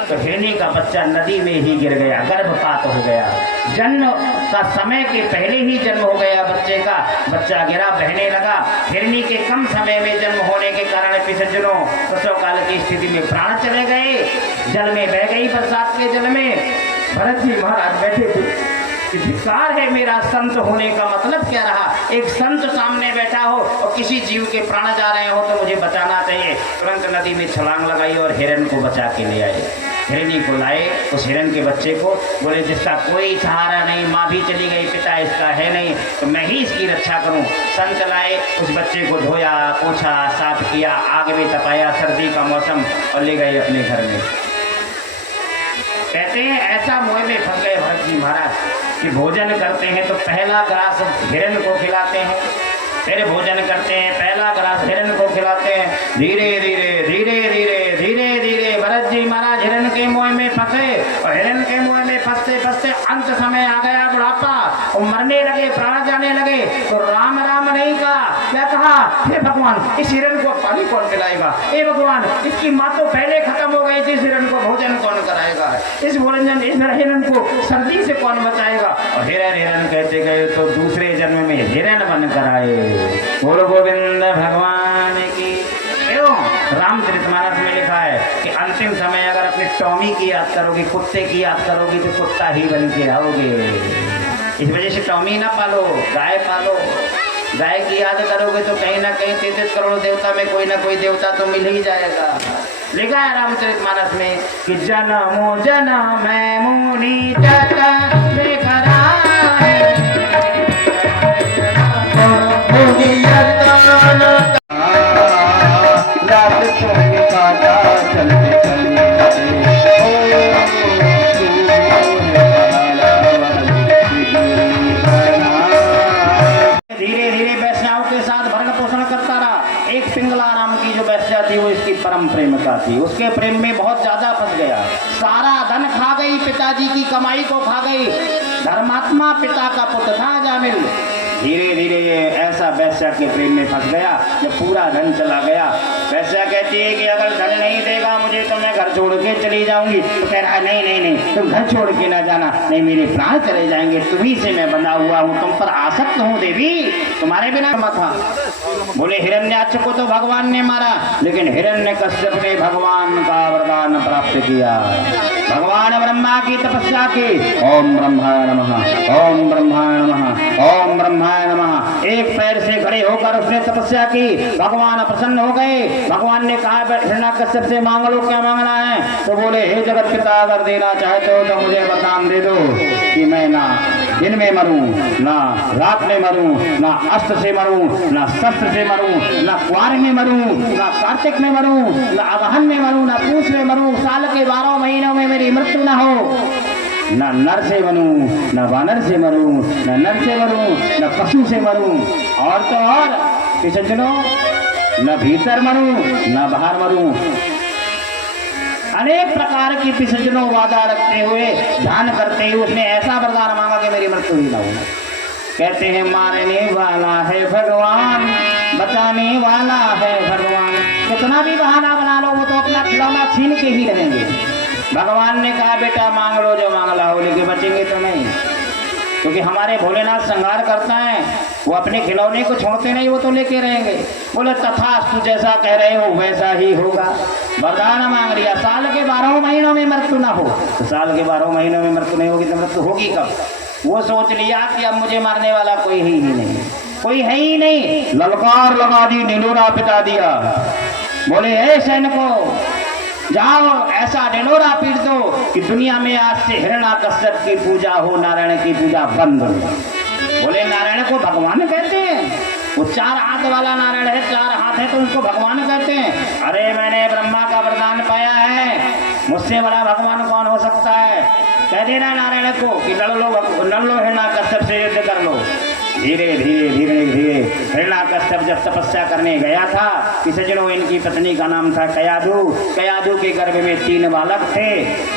तो हिरनी का बच्चा नदी में ही गिर गया, गर्भपात हो गया। जन्म का समय के पहले ही जन्म हो गया बच्चे का। बच्चा गिरा, बहने लगा। हिरनी के कम समय में जन्म होने के कारण सज्जनों प्रसव काल की स्थिति में प्राण चले गए, जल में बह गई, बरसात के जल में। भरत जी महाराज बैठे थे कि धिक्कार है मेरा संत होने का मतलब क्या रहा। एक संत सामने बैठा हो और किसी जीव के प्राण जा रहे हो तो मुझे बचाना चाहिए। तुरंत नदी में छलांग लगाई और हिरन को बचा के ले आए। हिरनी को लाए, उस हिरन के बच्चे को, बोले जिसका कोई सहारा नहीं, माँ भी चली गई, पिता इसका है नहीं, तो मैं ही इसकी रक्षा करूं। संत लाए, उस बच्चे को धोया, पोछा, साफ किया, आग में तपाया, सर्दी का मौसम, और ले गए अपने घर में। कहते हैं ऐसा मोह में फंस गए भरत जी महाराज कि भोजन करते हैं तो पहला ग्रास हिरन को खिलाते हैं, फिर भोजन करते हैं पहला ग्रास हिरन को खिलाते हैं। धीरे धीरे धीरे धीरे धीरे धीरे भरत जी महाराज हिरन के मोह में फंसे, और हिरन के मोह में फंसते फंसते अंत समय आ गया, बुढ़ापा, और मरने लगे, प्राण जाने लगे। तो राम राम नहीं कहा, क्या कहा? हे भगवान, इस हिरन को पानी कौन पिलाएगा? हे भगवान, इसकी माँ तो पहले खत्म हो गई थी, इस हिरन को भोजन कौन कराएगा? इस हिरन को सर्दी से कौन बचाएगा? और हिरन कहते गए तो दूसरे जन्म में हिरन बन कर आए। बोलो गोविंद भगवान की। एवं रामचरितमानस में लिखा है कि अंतिम समय अगर अपने टॉमी की याद करोगे, कुत्ते की याद करोगे, तो कुत्ता ही बन के आओगे। इस वजह से टॉमी ना पालो, गाय पालो। गाय की याद करोगे तो कहीं ना कहीं 33 करोड़ देवता में कोई ना कोई देवता तो मिल ही जाएगा। लिखा है रामचरितमानस में कि जनमो जनम मैं मुनि जटा में करा है। धीरे धीरे वैश्याओं के साथ भरण पोषण करता रहा। एक पिंगला नाम की जो वैश्या थी वो इसकी परम प्रेमिका थी, उसके प्रेम में बहुत ज्यादा फंस गया। सारा धन खा गई, पिताजी की कमाई को खा गई। धर्मात्मा पिता का पुत्र था जामिल। धीरे धीरे ऐसा वैश्या के प्रेम में फंस गया जब पूरा धन चला गया। वैश्या कहती है कि अगर धन नहीं देगा मुझे तो मैं घर छोड़ के चली जाऊंगी। तो कह रहा है नहीं नहीं नहीं, तुम घर छोड़ के ना जाना, नहीं मेरे प्राण चले जाएंगे, तुम्ही से मैं बंधा हुआ हूँ, तुम पर आसक्त हूँ देवी, तुम्हारे बिना मत था। बोले हिरण्याक्ष को तो भगवान ने मारा, लेकिन हिरण्यकश्यप ने भगवान का वरदान प्राप्त किया। भगवान ब्रह्मा की तपस्या की। ओम ब्रह्माय नमः, ओम ब्रह्माय नमः, ओम ब्रह्माय नमः। एक पैर से खड़े होकर उसने तपस्या की। भगवान प्रसन्न हो गए। भगवान ने कहा हिरण्याकश्यप से मांग लो, क्या मांगना है? तो बोले हे जगत पिता, अगर देना चाहते हो तो मुझे वरदान दे दो कि मैं ना दिन में मरूं, ना रात में मरूं, ना अस्त्र से मरूं, ना शस्त्र से मरूं, ना क्वार में मरूं, ना कार्तिक में मरूं, ना अगहन में मरूं, ना पूस में मरूं, साल के 12 महीनों में मेरी मृत्यु ना हो। ना नर से बनूं, ना वानर से मरूं, ना नर से मरूं, ना पशु से मरूं, और तो और कि सज्जनों न भीतर मरूं, न बाहर मरूं। अनेक प्रकार की सज्जनों वादा रखते हुए, ध्यान करते हुए उसने ऐसा वरदान मांगा कि मेरी मृत्यु ही ना हो। कहते हैं मारने वाला है भगवान, बचाने वाला है भगवान। कितना भी बहाना बना लो वो तो अपना खिलौना छीन के ही रहेंगे। भगवान ने कहा बेटा मांग लो जो मांग लाओ, लेकिन बचेंगे तो नहीं, क्योंकि हमारे भोलेनाथ संहार करता है, वो अपने खिलौने को छोड़ते नहीं, वो तो लेके रहेंगे। बोले तथास्तु, जैसा कह रहे हो वैसा ही होगा। वरदान मांग लिया, साल के 12 महीनों में मृत्यु ना हो। तो साल के 12 महीनों में मृत्यु नहीं होगी तो मृत्यु होगी कब? वो सोच लिया कि अब मुझे मारने वाला कोई ही नहीं, कोई है ही नहीं। ललकार लगा दी, ढिंढोरा पिटा दिया। बोले हे सैनिकों, जाओ ऐसा ढिंढोरा पीट दो कि दुनिया में आज से हिरण्याकश्यप की पूजा हो, नारायण की पूजा बंद हो। बोले नारायण को भगवान कहते हैं? वो 4 हाथ वाला नारायण है, 4 हाथ है तो उनको भगवान कहते हैं? अरे मैंने ब्रह्मा का वरदान पाया है, मुझसे बड़ा भगवान कौन हो सकता है? कह देना नारायण को कि लड़ लो हिरण्याकश्यप से युद्ध कर लो। धीरे धीरे धीरे धीरे हिरण्याकश्यप जब तपस्या करने गया था कि सज्जनों, इनकी पत्नी का नाम था कयाधु। कयाधु के गर्भ में 3 बालक थे,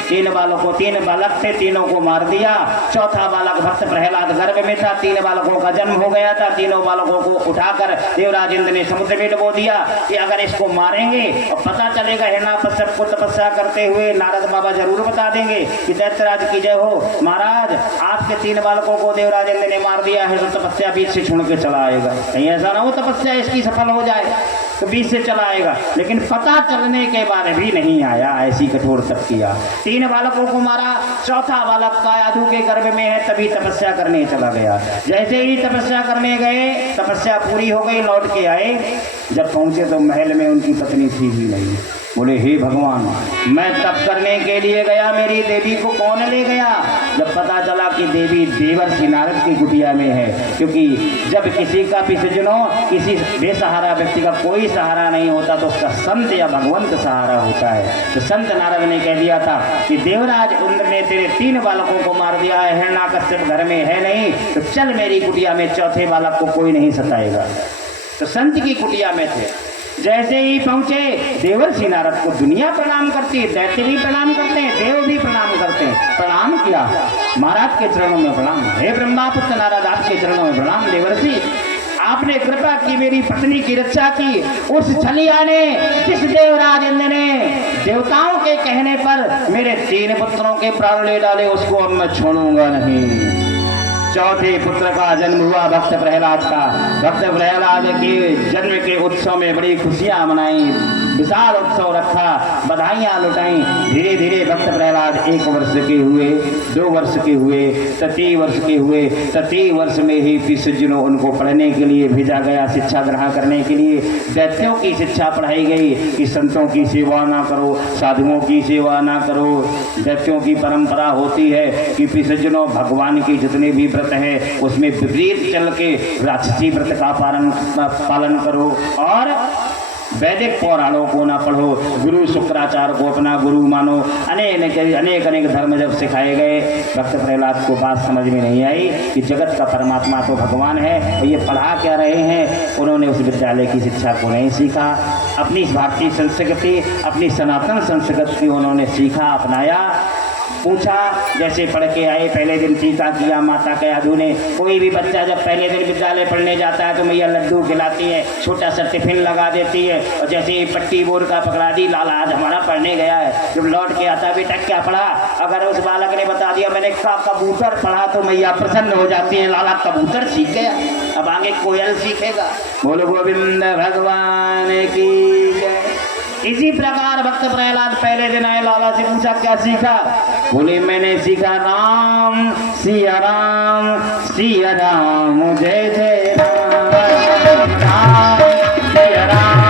3 बालक थे, तीनों को मार दिया। चौथा बालक भक्त प्रहलाद गर्भ में था, 3 बालकों का जन्म हो गया था। तीनों बालकों को उठाकर देवराज इंद्र ने समुद्र में डुबो दिया कि अगर इसको मारेंगे और पता चलेगा हिरण्याकश्यप को तपस्या करते हुए, नारद बाबा जरूर बता देंगे कि दैत्यराज की जय हो, महाराज आपके 3 बालकों को देवराज इंद्र ने मार दिया है, तो तपस्या बीच से छोड़ के चला आएगा। कहीं ऐसा ना हो तपस्या इसकी सफल हो जाए तो बीच से चला आएगा। लेकिन पता चलने के बाद भी नहीं आया, ऐसी कठोर तप किया। 3 बालकों को मारा, चौथा बालक कयाधु के गर्भ में है, तभी तपस्या करने चला गया। जैसे ही तपस्या करने गए, तपस्या पूरी हो गई, लौट के आए। जब पहुंचे तो महल में उनकी पत्नी थी ही नहीं। बोले हे भगवान, मैं तप करने के लिए गया, मेरी देवी को कौन ले गया? जब पता चला कि देवी देवर्षि नारद की कुटिया में है, क्योंकि जब किसी का भी सज्जनों, किसी बेसहारा व्यक्ति का कोई सहारा नहीं होता तो उसका संत या भगवंत सहारा होता है। तो संत नारद ने कह दिया था कि देवराज इंद्र ने तेरे 3 बालकों को मार दिया है, हिरण्याकश्यप घर में है नहीं, तो चल मेरी कुटिया में, चौथे बालक को कोई नहीं सताएगा। तो संत की कुटिया में थे। जैसे ही पहुंचे, देवर्षि नारद को दुनिया प्रणाम करती है, दैत्य भी प्रणाम करते हैं, देव भी प्रणाम करते हैं। प्रणाम किया, महाराज के चरणों में प्रणाम। हे ब्रह्मापुत्र नारद, आपके चरणों में प्रणाम। देवर्षि, आपने कृपा की, मेरी पत्नी की रक्षा की। उस छलिया ने, जिस देवराज इंद्र ने देवताओं के कहने पर मेरे 3 पुत्रों के प्राण ले डाले, उसको अब मैं छोड़ूंगा नहीं। चौथे पुत्र का जन्म हुआ भक्त प्रहलाद का। भक्त प्रहलाद के जन्म के उत्सव में बड़ी खुशियां मनाई, विशाल उत्सव रखा, बधाइयां लुटाई। धीरे धीरे भक्त प्रहलाद 1 वर्ष के हुए, 2 वर्ष के हुए, 3 वर्ष के हुए। 3 वर्ष में ही सज्जनों उनको पढ़ने के लिए भेजा गया, शिक्षा ग्रहण करने के लिए। दैत्यों की शिक्षा पढ़ाई गई कि संतों की सेवा ना करो, साधुओं की सेवा ना करो। दैत्यों की परंपरा होती है कि सज्जनों, भगवान की जितने भी व्रत है उसमें विपरीत चल के राक्षसी व्रत का पालन करो और वैदिक पौराणों को ना पढ़ो। गुरु शुक्राचार्य को अपना गुरु मानो। अनेक धर्म जब सिखाए गए, भक्त प्रहलाद को बात समझ में नहीं आई कि जगत का परमात्मा तो भगवान है और ये पढ़ा क्या रहे हैं। उन्होंने उस विद्यालय की शिक्षा को नहीं सीखा। अपनी भारतीय संस्कृति, अपनी सनातन संस्कृति उन्होंने सीखा, अपनाया। पूछा, जैसे पढ़ के आए, पहले दिन टीका किया माता कयाधु ने। कोई भी बच्चा जब पहले दिन विद्यालय पढ़ने जाता है तो मैया लड्डू खिलाती है, छोटा सा टिफिन लगा देती है और जैसे ही पट्टी बोर्ड का पकड़ा दी, लाला आज हमारा पढ़ने गया है। जब लौट के आता, बेटा क्या पढ़ा? अगर उस बालक ने बता दिया मैंने कबूतर पढ़ा, तो मैया प्रसन्न हो जाती है, लाला कबूतर सीख गया, अब आगे कोयल सीखेगा। बोलो गोविंद भगवान की जय। इसी प्रकार भक्त प्रहलाद पहले दिन आए, लाला से पूछा क्या सीखा? बोले मैंने सीखा राम सिया राम, सिया राम जय जय राम, राम सिया राम।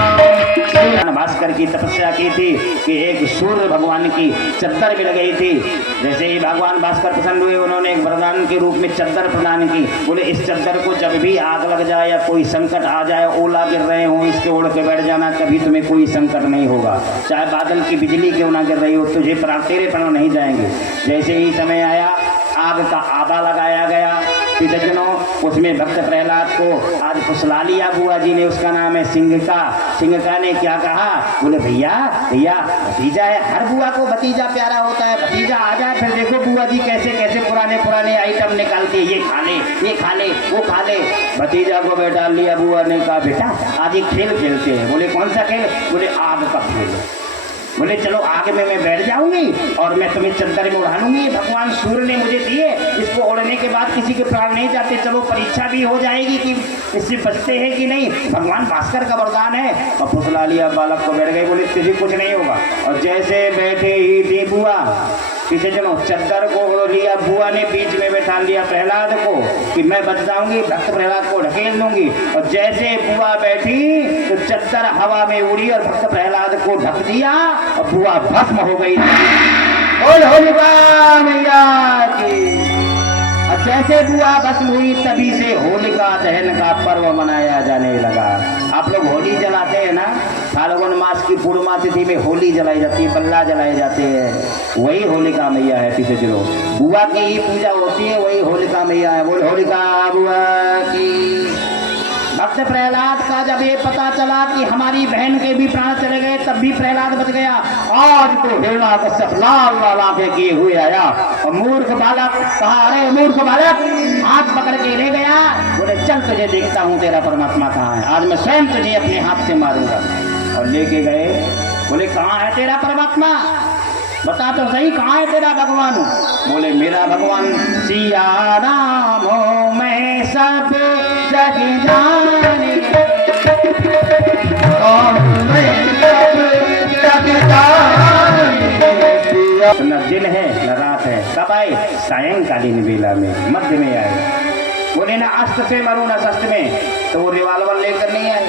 भास्कर की तपस्या की थी कि एक सूर्य भगवान की चद्दर मिल गई थी। जैसे ही भगवान भास्कर प्रसन्न हुए, उन्होंने एक वरदान के रूप में चद्दर प्रदान की। बोले इस चद्दर को जब भी आग लग जाए या कोई संकट आ जाए, ओला गिर रहे हो, इसके ओढ़ के बैठ जाना, कभी तुम्हें कोई संकट नहीं होगा। चाहे बादल की बिजली क्यों ना गिर रही हो, तुझे तेरे प्राण नहीं जाएंगे। जैसे ही समय आया, आग का आबा लगाया गया। सज्जनों, उसमें भक्त प्रहलाद को आज फुसला लिया बुआ जी ने, उसका नाम है सिंघका। सिंघका ने क्या कहा? बोले भैया भैया, भतीजा है, हर बुआ को भतीजा प्यारा होता है, भतीजा आ जाए फिर देखो बुआ जी कैसे कैसे पुराने आइटम निकालती है, ये खा ले, ये खा ले, वो खा ले। भतीजा को बैठा लिया, बुआ ने कहा बेटा आज एक खेल खेलते हैं। बोले कौन सा खेल? बोले आग का खेल। बोले चलो आगे में मैं बैठ जाऊंगी और मैं तुम्हें चद्दर में उड़ा लूंगी। भगवान सूर्य ने मुझे दिए, इसको उड़ने के बाद किसी के प्राण नहीं जाते, चलो परीक्षा भी हो जाएगी कि इससे बचते हैं कि नहीं। भगवान भास्कर का वरदान है। और फुसला लिया, बालक को बैठ गए, बोले तुझे कुछ नहीं होगा। और जैसे बैठे ही थी बुआ, पीछे चलो चद्दर को लिया, बुआ ने बीच में बैठा लिया प्रहलाद को कि मैं बच जाऊंगी, भक्त प्रहलाद को ढकेल दूंगी। और जैसे बुआ बैठी तो चद्दर हवा में उड़ी और भक्त प्रहलाद को ढक दिया और बुआ भस्म हो गई। बोल होलिका मैया की। और जैसे बुआ भस्म हुई तभी से होलिका दहन का पर्व मनाया जाने लगा। आप लोग होली जलाते हैं ना, फाल्गुन मास की पूर्णिमा तिथि में होली जलाई जाती है, बल्ला जलाए जाते हैं, वही होलिका मैया है। पीछे चलो, बुआ की ही पूजा होती है, वही होलिका मैया है। बोल होलिका बुआ की। भक्त प्रहलाद का जब ये पता चला कि हमारी बहन के भी प्राण चले गए, तब भी प्रहलाद बच गया। आज तो हिरण्यकश्यप लाल लाल आंखें किए हुए आया और मूर्ख बालक कहा, अरे मूर्ख बालक, हाथ पकड़ के ले गया। बोले चल तुझे देखता हूँ तेरा परमात्मा कहाँ है, आज मैं स्वयं तुझे अपने हाथ से मारूंगा। और लेके गए। बोले कहाँ है तेरा परमात्मा, बता तो सही, कहाँ है तेरा भगवान। बोले मेरा भगवान सिया राम हो, मैं सब जग जाने, न दिन है न रात है। कब आए, सायंकालीन बेला में, मध्य में आए। बोले ना अस्त्र से मारू ना शस्त्र में, तो वो रिवाल्वर लेकर नहीं आए,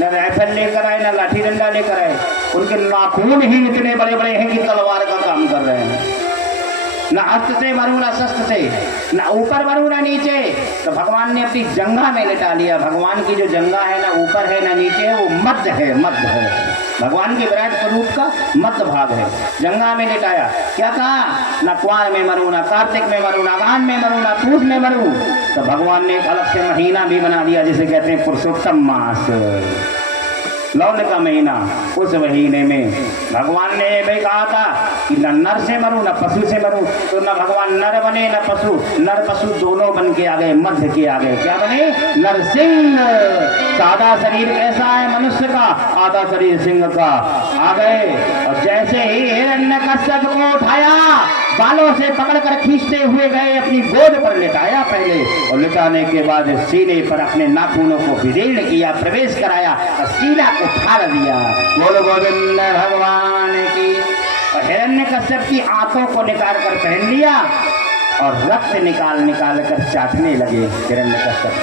न राइफल लेकर आए, न लाठी डंडा लेकर आए। उनके नाखून ही इतने बड़े बड़े हैं कि तलवार का काम कर रहे हैं। न अस्त्र से मारू ना शस्त्र से, न ऊपर मारू ना नीचे। तो भगवान ने अपनी जंघा में लिटा लिया। भगवान की जो जंघा है, ना ऊपर है ना नीचे है, वो मध्य है, मध्य है। भगवान के विराट स्वरूप का मध्य भाग है, जंघा में लिटाया। क्या कहा, ना कुआर में मरू, ना कार्तिक में मरू, ना अगहन में मरू, ना पूस में मरू। तो भगवान ने एक अलग से महीना भी बना दिया, जिसे कहते हैं पुरुषोत्तम मास, लौन का महीना। उस महीने में भगवान ने भाई कहा था कि न नर से मरूं न पशु से मरूं। तो न भगवान नर बने न पशु, नर पशु दोनों बन के आ गए, मध्य के आ गए। क्या बने, नरसिंह। सादा शरीर कैसा है मनुष्य का, आधा शरीर सिंह का आ गए। और जैसे ही हिरण्यकश्यप को उठाया, बालों से पकड़कर खींचते हुए गए, अपनी गोद पर लिटाया पहले, और लिटाने के बाद सीने पर अपने नाखूनों को विदीर्ण किया, प्रवेश कराया और सीना को फाड़ दिया। बोलो गोविंद भगवान की। और हिरण्यकश्यप की आंखों को निकाल कर पहन लिया और रक्त निकाल निकाल कर चाटने लगे हिरण्यकश्यप।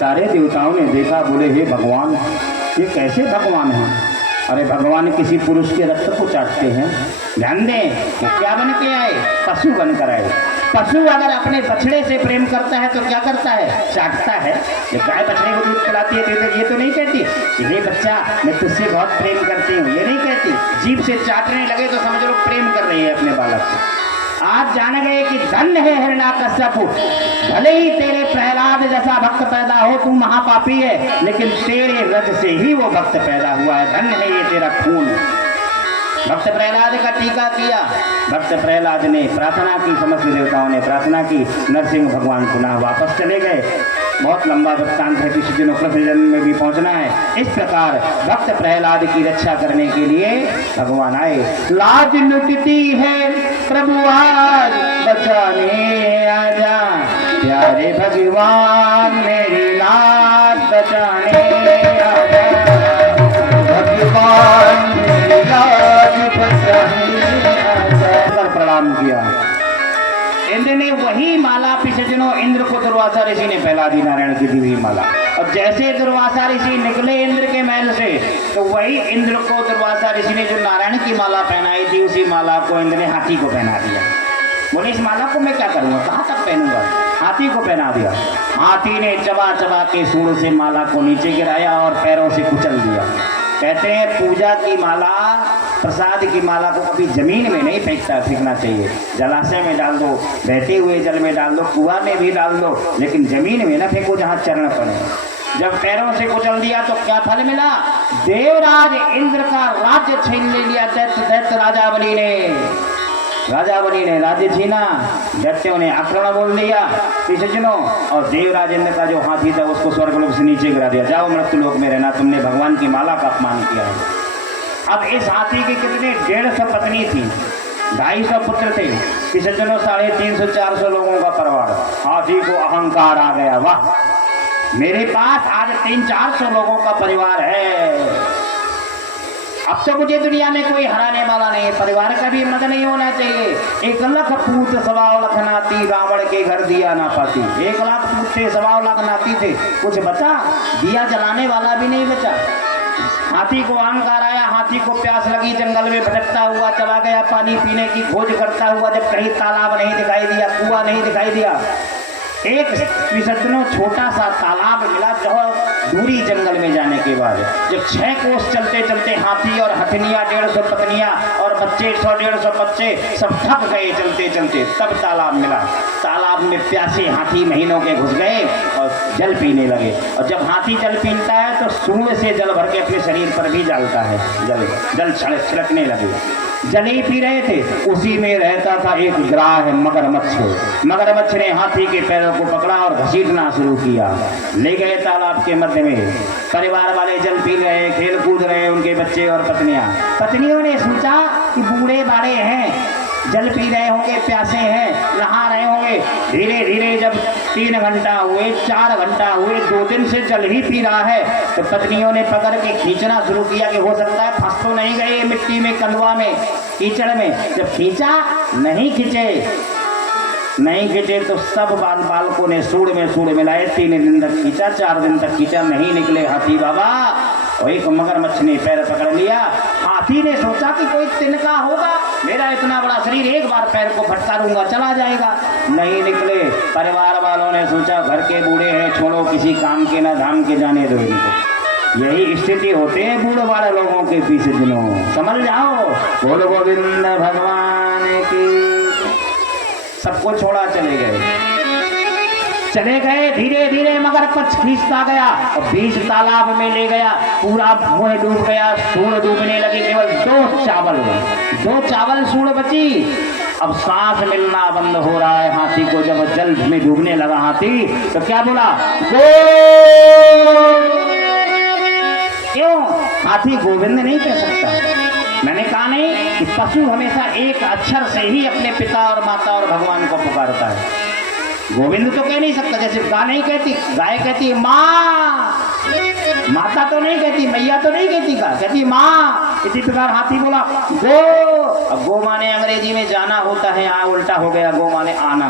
सारे देवताओं ने देखा, बोले हे भगवान, ये कैसे भगवान हैं। अरे भगवान किसी पुरुष के रक्त को चाटते हैं। ध्यान दें, वो क्या बन के आए, पशु बनकर आए। पशु अगर अपने बछड़े से प्रेम करता है तो क्या करता है, चाटता है। जब गाय बछड़े को दूध पिलाती है तो ये तो नहीं कहती कि हे बच्चा मैं तुझसे बहुत प्रेम करती हूँ, ये नहीं कहती। जीभ से चाटने लगे तो समझ लो प्रेम कर रही है अपने बालक से। आज जान गए कि धन्य है हिरण्यकश्यप, भले ही तेरे प्रहलाद जैसा भक्त पैदा हो, तू महापापी है, लेकिन तेरे रज से ही वो भक्त पैदा हुआ है। धन्य है ये तेरा खून। भक्त प्रहलाद का टीका किया। भक्त प्रहलाद ने प्रार्थना की, समस्त देवताओं ने प्रार्थना की, नरसिंह भगवान पुनः वापस चले गए। बहुत लंबा वृत्तांत है, किसी दिनों कृष्ण जन्म में भी पहुंचना है। इस प्रकार भक्त प्रहलाद की रक्षा करने के लिए भगवान आए। लाज लुटती है प्रभु आज बचाने आजा, प्यारे भगवान मेरी लाज बचाने आजा, भगवान मेरी लाज बचाने आजा। प्रणाम किया। इंद्र ने वही माला पिछले दिनों इंद्र को दुर्वासा ऋषि ने फैला दी, नारायण की दी हुई माला। और जैसे दुर्वासा ऋषि निकले इंद्र के महल से, तो वही इंद्र को दुर्वासा ऋषि ने जो नारायण की माला पहनाई थी, उसी माला को इंद्र ने हाथी को पहना दिया। बोले इस माला को मैं क्या करूँगा, कहाँ तक पहनूंगा। हाथी को पहना दिया। हाथी ने चबा चबा के सूंड से माला को नीचे गिराया और पैरों से कुचल दिया। कहते हैं पूजा की माला, प्रसाद की माला को कभी जमीन में नहीं फेंकना चाहिए। जलाशय में डाल दो, बहते हुए जल में डाल दो, कुआं में भी डाल दो, लेकिन जमीन में न फेंको जहाँ चरण पड़े। जब पैरों से कुचल दिया तो क्या फल मिला, देवराज इंद्र का राज्य छीन ले लिया दैत्य राजा बलि ने राज्य छीना। दैत्यों ने आक्रमण बोल दिया पीछे सुनो, और देवराज इंद्र का जो हाथी था उसको स्वर्गलोक से नीचे गिरा दिया। जाओ मृत्यु लोक में रहना, तुमने भगवान की माला का अपमान किया है। अब इस हाथी की कितने 150 पत्नी थी, 250 पुत्र थे, इस जनों 350-400 लोगों का परिवार। हाथी को अहंकार आ गया, वाह मेरे पास आज 300-400 लोगों का परिवार है, अब तो मुझे दुनिया में कोई हराने वाला नहीं है, परिवार का भी मत नहीं होना चाहिए। 1 लाख पूत 1.25 लाख नाती, रावण के घर दिया ना पाती। 1 लाख पूत थे, 1.25 लाख नाती थे, कुछ बचा? दिया जलाने वाला भी नहीं बचा। हाथी को अहंकार आया, हाथी को प्यास लगी, जंगल में भटकता हुआ चला गया, पानी पीने की खोज करता हुआ, जब कहीं तालाब नहीं दिखाई दिया, कुआं नहीं दिखाई दिया, एक विसर्जनों छोटा सा तालाब मिला, जो दूरी जंगल में जाने के बाद जब 6 कोस चलते चलते हाथी और हथनियाँ 150 पत्नियाँ और बच्चे 100-150 बच्चे सब थक गए चलते चलते, तब तालाब मिला। तालाब में प्यासे हाथी महीनों के घुस गए और जल पीने लगे, और जब हाथी जल पीता है तो सूंड से जल भर के अपने शरीर पर भी डालता है, जल छिड़कने लगे। जल ही पी रहे थे, उसी में रहता था एक ग्राह मगरमच्छ। मगरमच्छ ने हाथी के पैरों को पकड़ा और घसीटना शुरू किया, ले गए तालाब के मध्य में। परिवार वाले जल पी रहे, खेल कूद रहे, उनके बच्चे और पत्नियों ने सोचा कि बूढ़े बाड़े हैं, जल पी रहे होंगे, प्यासे हैं, नहा रहे होंगे। धीरे धीरे जब 3 घंटा हुए, 4 घंटा हुए, 2 दिन से जल ही पी रहा है, तो पत्नियों ने पकड़ के खींचना शुरू किया कि हो सकता है फंस तो नहीं गए मिट्टी में, कंदवा में, कीचड़ में। जब खींचा, नहीं खींचे तो सब बालकों ने सूढ़ में मिलाए। 3 दिन तक खींचा, 4 दिन तक खींचा, नहीं निकले हाथी बाबा। और एक मगरमच्छ ने पैर पकड़ लिया। हाथी ने सोचा कि कोई तिनका होगा, मेरा इतना बड़ा शरीर, एक बार पैर को फटका दूंगा चला जाएगा, नहीं निकले। परिवार वालों ने सोचा घर के बूढ़े हैं, छोड़ो, किसी काम के ना धाम के, जाने दो इनको। यही स्थिति होते हैं बूढ़े वाले लोगों के पीछे दिनों, समझ जाओ। बोलो गोविंद भगवान की। सबको छोड़ा चले गए। धीरे धीरे मगरमच्छ खींचता गया और बीच तालाब में ले गया, पूरा मुंह डूब गया, सूंड डूबने लगी, केवल 2 चावल सूंड बची। अब सांस मिलना बंद हो रहा है हाथी को। जब जल में डूबने लगा हाथी तो क्या बोला? गो। क्यों? हाथी गोविंद नहीं कह सकता। मैंने कहा नहीं कि पशु हमेशा एक अक्षर से ही अपने पिता और माता और भगवान को पुकारता है। गोविंद तो कह नहीं सकता, जैसे गाय नहीं कहती, गाय कहती माँ, माता तो नहीं कहती, मैया तो नहीं कहती, कहती माँ। इसी प्रकार हाथी बोला गो। अब गो माने अंग्रेजी में जाना होता है, यहाँ उल्टा हो गया, गो माने आना।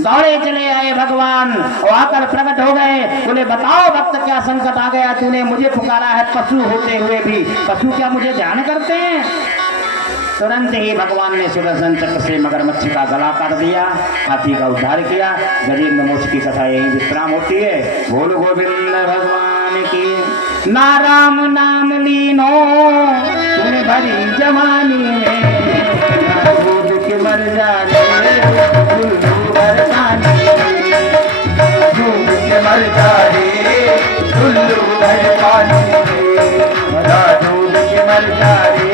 दौड़े चले आए भगवान और आकर प्रकट हो गए, बोले बताओ भक्त क्या संकट आ गया, तूने मुझे पुकारा है पशु होते हुए भी, पशु क्या मुझे ध्यान करते हैं? तुरंत ही भगवान ने सुदर्शन चक्र से मगरमच्छ का गला काट दिया, हाथी का उद्धार किया। गजेंद्र मोक्ष की कथा यही विश्राम होती है। बोलो गोविंद भगवान की। ना राम नाम लीनो तूने भरी जवानी में, ना दूध के मर जाने उल्लू भर पानी, दूध के मर जाने उल्लू भर पानी, ना दूध के मर जाने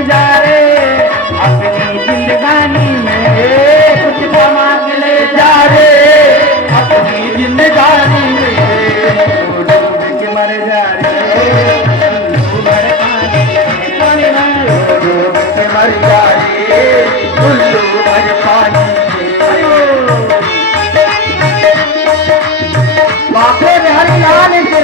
जा रे अपनी जिंदगानी में, कुछ मांग ले जा रे अपनी जिंदगानी में, डूब के मर जा रे उल्लू डूब के मर जा रे उल्लू भर पानी। बापे में हरियाण के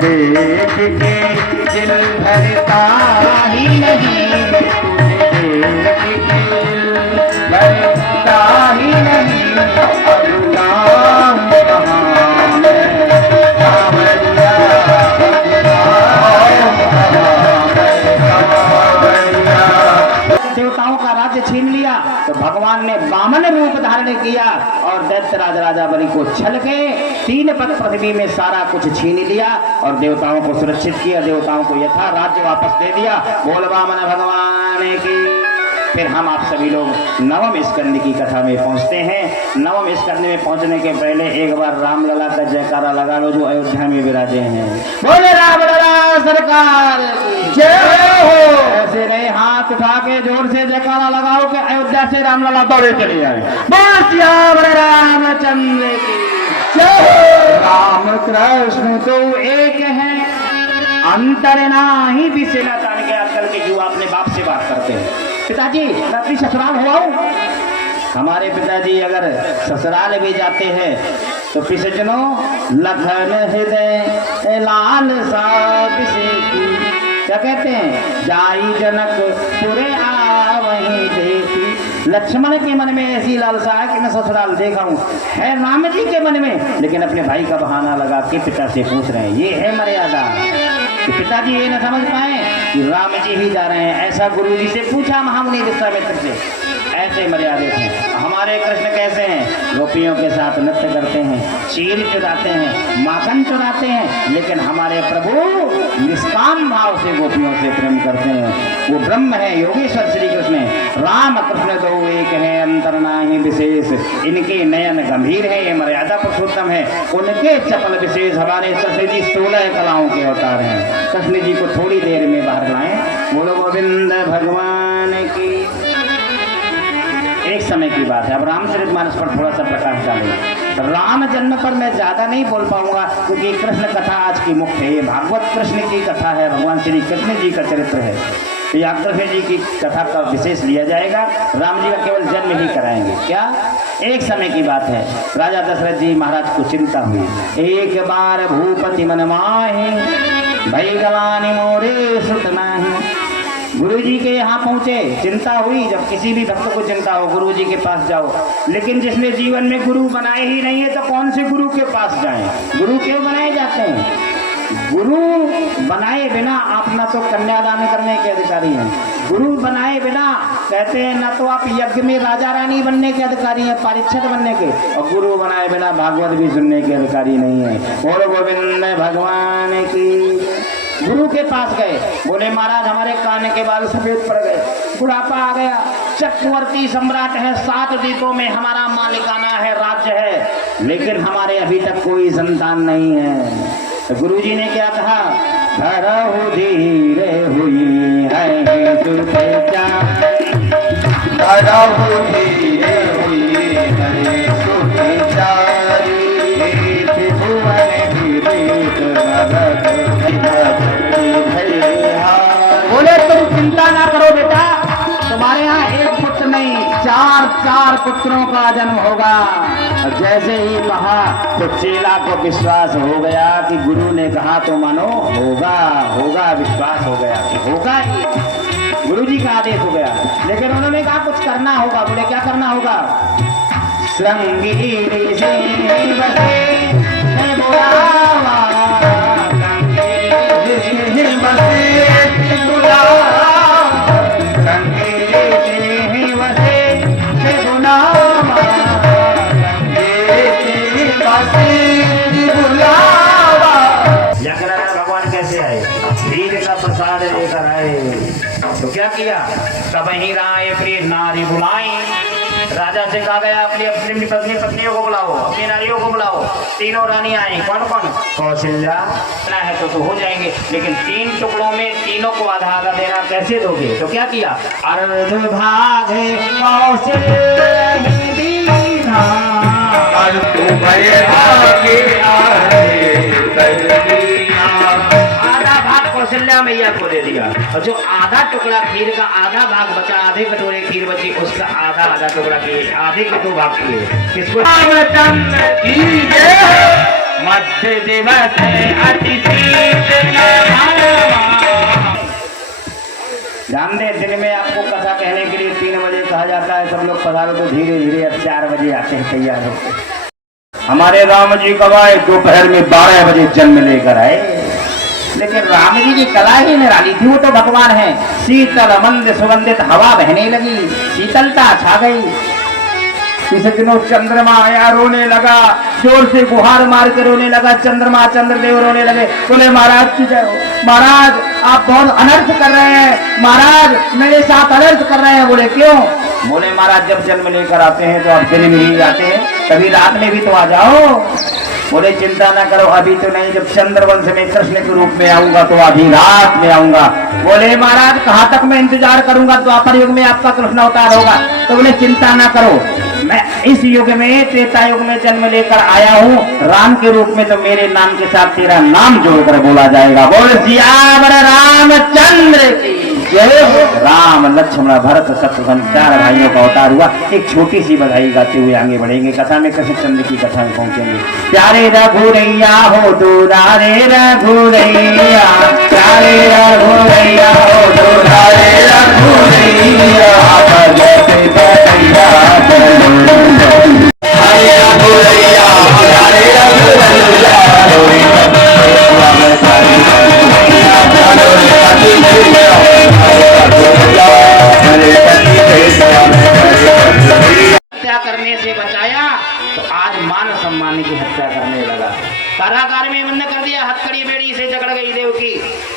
देख के दिल भरता ही नहीं, देख के दिल भरता ही नहीं, देवताओं का राज्य छीन लिया तो भगवान ने वामन रूप धारण किया और दैत्यराज राजा बलि को छल के 3 पद पृथ्वी में सारा कुछ छीन लिया और देवताओं को सुरक्षित किया, देवताओं को यथा राज्य वापस दे दिया। बोल वामन भगवान की। फिर हम आप सभी लोग नवम स्कंद की कथा में पहुंचते हैं। नवम स्कंद में पहुंचने के पहले एक बार रामलला का जयकारा लगा लो जो अयोध्या में विराजे हैं। बोले रामलला सरकार की जय हो। ऐसे नहीं, हाथ उठा के जोर से जयकारा लगाओ कि अयोध्या से रामलला दौड़े चले आए। बोल श्याम रामचंद्र की जय हो। राम कृष्ण तो एक है, अंतर नाही बिसेना तान के। आजकल के युवा अपने बाप से बात करते हैं, पिताजी मैं अपनी ससुराल हो आऊं। हमारे पिताजी अगर ससुराल भी जाते हैं तो पिसजनो लखन हृदय लाल सा की क्या कहते हैं, जाई जनक पुरे आ वहीं देखी। लक्ष्मण के मन में ऐसी लालसा है कि मैं ससुराल देखा हूँ, है राम जी के मन में, लेकिन अपने भाई का बहाना लगा के पिता से पूछ रहे हैं। ये है मर्यादा कि पिताजी ये न समझ पाए कि राम जी ही जा रहे हैं। ऐसा गुरु जी से पूछा महामुनि विश्वामित्र से, ऐसे मर्यादित हैं। हमारे कृष्ण कैसे हैं, गोपियों के साथ नृत्य करते हैं, चीर चुराते हैं, माखन चुराते हैं, लेकिन हमारे प्रभु निष्काम भाव से गोपियों से प्रेम करते हैं। वो ब्रह्म है, योगेश्वर श्री कृष्ण। राम कृष्ण दो एक है, अंतर नाही विशेष। इनके नयन गंभीर है, ये मर्यादा पुरुषोत्तम है। उनके चपल विशेष हमारे कृष्ण जी 16 कलाओं के अवतार हैं। कृष्ण जी को थोड़ी देर में बाहर लाएं। बोलो गोविंद भगवान की। एक समय की बात है, अब रामचरितमानस पर थोड़ा सा प्रकाश डालें। राम जन्म पर मैं ज्यादा नहीं बोल पाऊंगा क्योंकि कृष्ण कथा आज की मुख्य है। ये भागवत कृष्ण की कथा है, भगवान श्री कृष्ण जी का चरित्र है। तो या कृष्ण जी की कथा का विशेष लिया जाएगा, राम जी का केवल जन्म ही कराएंगे। क्या एक समय की बात है, राजा दशरथ जी महाराज को चिंता हुई। एक बार भूपति मन माहि, भई गवानी मोरे सुत नाही। गुरु जी के यहाँ पहुँचे, चिंता हुई। जब किसी भी भक्त को चिंता हो गुरु जी के पास जाओ, लेकिन जिसने जीवन में गुरु बनाए ही नहीं है तो कौन से गुरु के पास जाएं? गुरु क्यों बनाए जाते हैं? गुरु बनाए बिना आप न तो कन्यादान करने के अधिकारी हैं, गुरु बनाए बिना कहते हैं न तो आप यज्ञ में राजा रानी बनने के अधिकारी हैं, पारिच्छद बनने के, और गुरु बनाए बिना भागवत भी सुनने के अधिकारी नहीं है। और गोविंद भगवान की। गुरु के पास गए, बोले महाराज हमारे कान के बाल सफेद पड़ गए, बुढ़ापा आ गया, चक्रवर्ती सम्राट है, 7 द्वीपों में हमारा मालिकाना है, राज्य है, लेकिन हमारे अभी तक कोई संतान नहीं है। तो गुरु जी ने क्या कहा, धरहु धीरे हुई है सुचेता, धरहु धीरे हुई है सुचेता, बोले तुम चिंता ना करो बेटा, तुम्हारे यहाँ एक पुत्र नहीं 4 पुत्रों का जन्म होगा। जैसे ही कहा तो चेला को विश्वास हो गया कि गुरु ने कहा तो मानो होगा, होगा, विश्वास हो गया कि होगा ही। गुरु जी का आदेश हो गया, लेकिन उन्होंने कहा कुछ करना होगा। बोले क्या करना होगा? श्रृंगीरी से भगवान कैसे आए? धीर का प्रसाद लेकर आए। तो क्या किया? तब ही राय प्रिय नारी बुलाई। राजा से कहा गया अपनी पत्नियों को बुलाओ, अपनी नारियों को बुलाओ। तीनों रानी आई। कौन कौन? कौशल्या है तो हो जाएंगे, लेकिन 3 टुकड़ों में तीनों को आधा आधा देना कैसे दोगे? तो क्या किया? अर्ध भागे आधा भाग कौशल्या मैया को दे दिया, और जो आधा टुकड़ा खीर का आधा भाग बचा, आधे कटोरे खीर बची, उसका आधा टुकड़ा किए, आधे के 2 भाग किए। किसको? मध्य दिवस ध्यान दे, दिन में आपको कथा कहने के लिए 3 बजे कहा जाता है, सब लोग पधारो, तो धीरे धीरे अब 4 बजे आते हैं तैयार होकर। हमारे राम जी कब आए? दोपहर में 12 बजे जन्म लेकर आए। लेकिन राम जी की कला ही निराली थी, वो तो भगवान है। शीतल मंद सुगंधित हवा बहने लगी, शीतलता छा गई। इसे दिनों चंद्रमा आया, रोने लगा, जोर से गुहार मार के रोने लगा। चंद्रमा चंद्रदेव रोने लगे, बोले महाराज की जय हो, महाराज आप बहुत अनर्थ कर रहे हैं, महाराज मेरे साथ अनर्थ कर रहे हैं। बोले क्यों? बोले महाराज जब जन्म लेकर आते हैं तो आप दिन में ही जाते हैं, कभी रात में भी तो आ जाओ। बोले चिंता ना करो, अभी तो नहीं, जब चंद्रवंश में कृष्ण के रूप में आऊंगा तो अभी रात में आऊंगा। बोले महाराज कहाँ तक मैं इंतजार करूंगा, द्वापर युग में आपका कृष्ण अवतार होगा। तो बोले चिंता ना करो, मैं इस युग में त्रेता युग में जन्म लेकर आया हूँ राम के रूप में, तो मेरे नाम के साथ तेरा नाम जोड़कर बोला जाएगा। बोल सियावर रामचंद्र की जय हो। राम लक्ष्मण भरत शत्रुघ्न 4 भाइयों का अवतार हुआ। एक छोटी सी बधाई गाते हुए आगे बढ़ेंगे, कथा में कृष्ण चंद्र की कथा में पहुंचेंगे। प्यारे रघुरैया हो दुलारे रघुरैया, प्यारे रघुरैया हो दुलारे रघुरैया, भगत बतैया हत्या करने से बचाया तो आज मान सम्मान की हत्या करने लगा। कारागार में बंद कर दिया, हथकड़ी बेड़ी से जकड़ गई देवकी,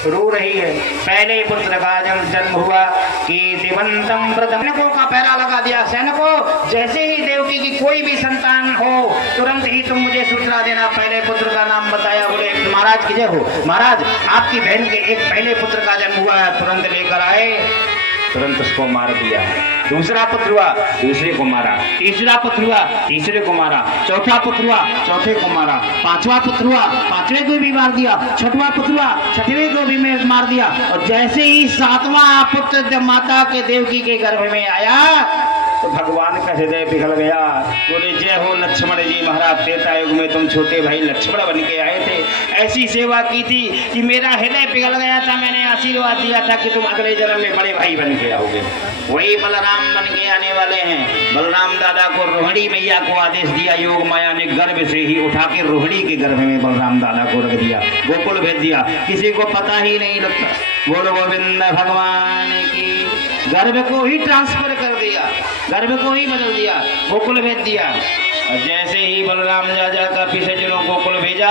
रो रही है। पहले पुत्र का जन्म हुआ कि दिवंतम व्रतम, सैनिकों का पहरा लगा दिया। सैनिकों जैसे ही देवकी की कोई भी संतान हो तुरंत ही तुम मुझे सूचना देना। पहले पुत्र का नाम बताया। बोले महाराज की जय हो, महाराज आपकी बहन के एक पहले पुत्र का जन्म हुआ है, तुरंत लेकर आए, तुरंत उसको मार दिया। दूसरा पुत्र हुआ, दूसरे को मारा। तीसरा पुत्र हुआ, तीसरे को मारा। चौथा पुत्र हुआ, चौथे को मारा। पांचवा पुत्र हुआ, पांचवे को भी मार दिया। छठवां पुत्र हुआ, छठवें को भी मार दिया। और जैसे ही 7वां पुत्र जब माता के देवकी के गर्भ में आया तो भगवान का हृदय पिघल गया। बोले जय हो लक्ष्मण जी महाराज, त्रेता युग में तुम छोटे भाई लक्ष्मण बन के आए थे, ऐसी सेवा की थी कि मेरा हृदय पिघल गया था। मैंने आशीर्वाद दिया था कि तुम अगले जन्म में बड़े भाई बन के आओगे। वही बलराम बन के आने वाले हैं। बलराम दादा को रोहिणी मैया को आदेश दिया, योग माया ने गर्भ से ही उठा के रोहिणी के गर्भ में बलराम दादा को रख दिया, गोकुल भेज दिया, किसी को पता ही नहीं लगता। बोलो गोविंद भगवान की। गर्भ को ही ट्रांसफर कर दिया, गर्भ को ही बदल दिया, गोकुल भेज दिया। और जैसे ही बलराम राजा का पिछड़ों गोकुल भेजा,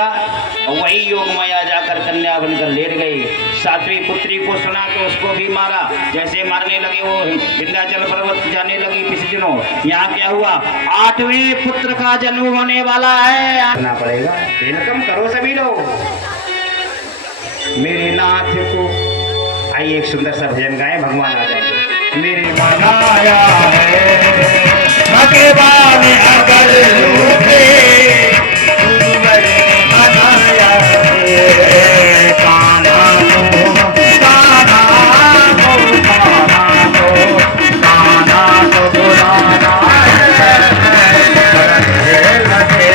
वही योग माया जाकर कन्या बनकर लेट गई। 7वीं पुत्री को सुना तो उसको भी मारा। जैसे मारने लगे वो विंध्याचल पर्वत जाने लगी पिछड़ों। यहाँ क्या हुआ, 8वें पुत्र का जन्म होने वाला है। आना पड़ेगा, वेलकम करो सभी लोग मेरे नाथ को। आइए एक सुंदर सा भजन गाएं, भगवान आ जाएंगे। मेरे मनाया है भगवान अगर रूपे, मनाया है कान्हा को, कान्हा को, कान्हा को बुलाना है, लगे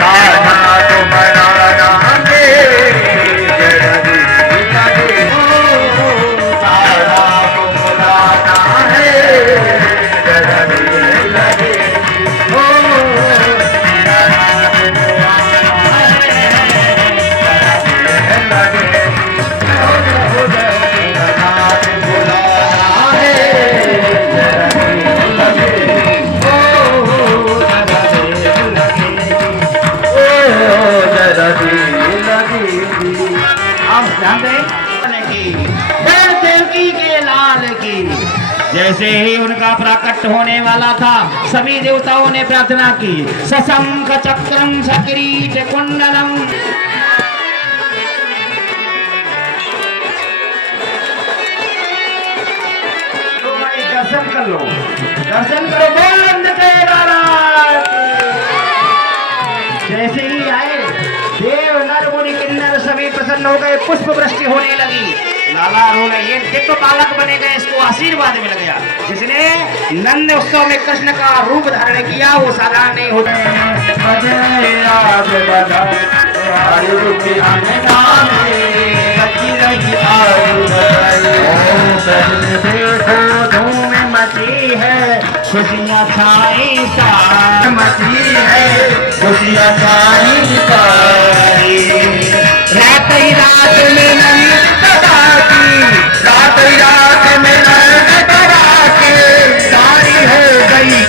कान्हा को बनाना है। जैसे ही उनका प्राकट होने वाला था, सभी देवताओं ने प्रार्थना की। सशंख चक्रम सकिरीट कुंडलम, तो भाई दर्शन कर लो, दर्शन करो। बोल जैसे ही आए देव नर मुनि किन्नर सभी प्रसन्न हो गए, पुष्प वृष्टि होने लगी। लाला रो रहे, ये देखो बालक बने गए, इसको आशीर्वाद मिल गया। जिसने नंद उत्सव में कृष्ण का रूप धारण किया वो साधारण नहीं होता। धूम मची है, खुशियाँ छाई सारी मची है, खुशियाँ छाई सारी। रात ही रात में नंद रात रात में नंद सारी हो गई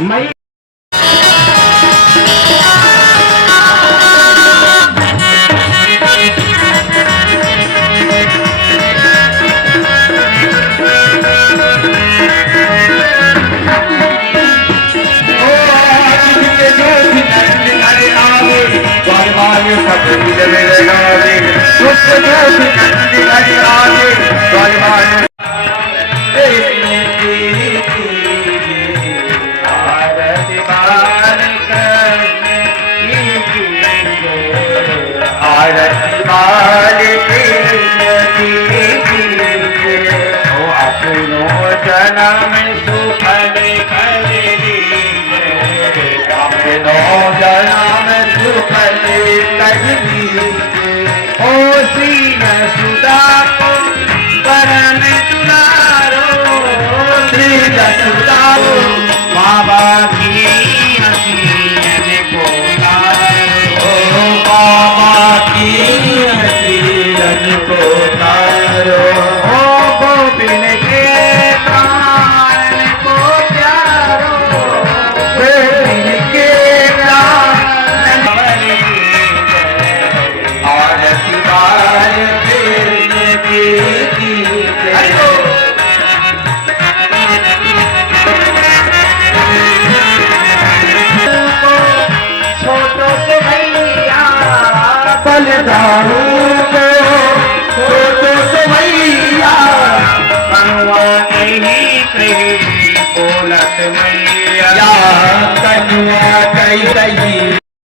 मैं बाबा की हसीन को तारो, बाबा की हसीन को तारो, ओ गोविंद के प्राण को प्यारो, गोविंद के प्राण आरती बार की बलिदारू को छोटो से मैया कनुआ नहीं कही बोलत मैया कनुआ कही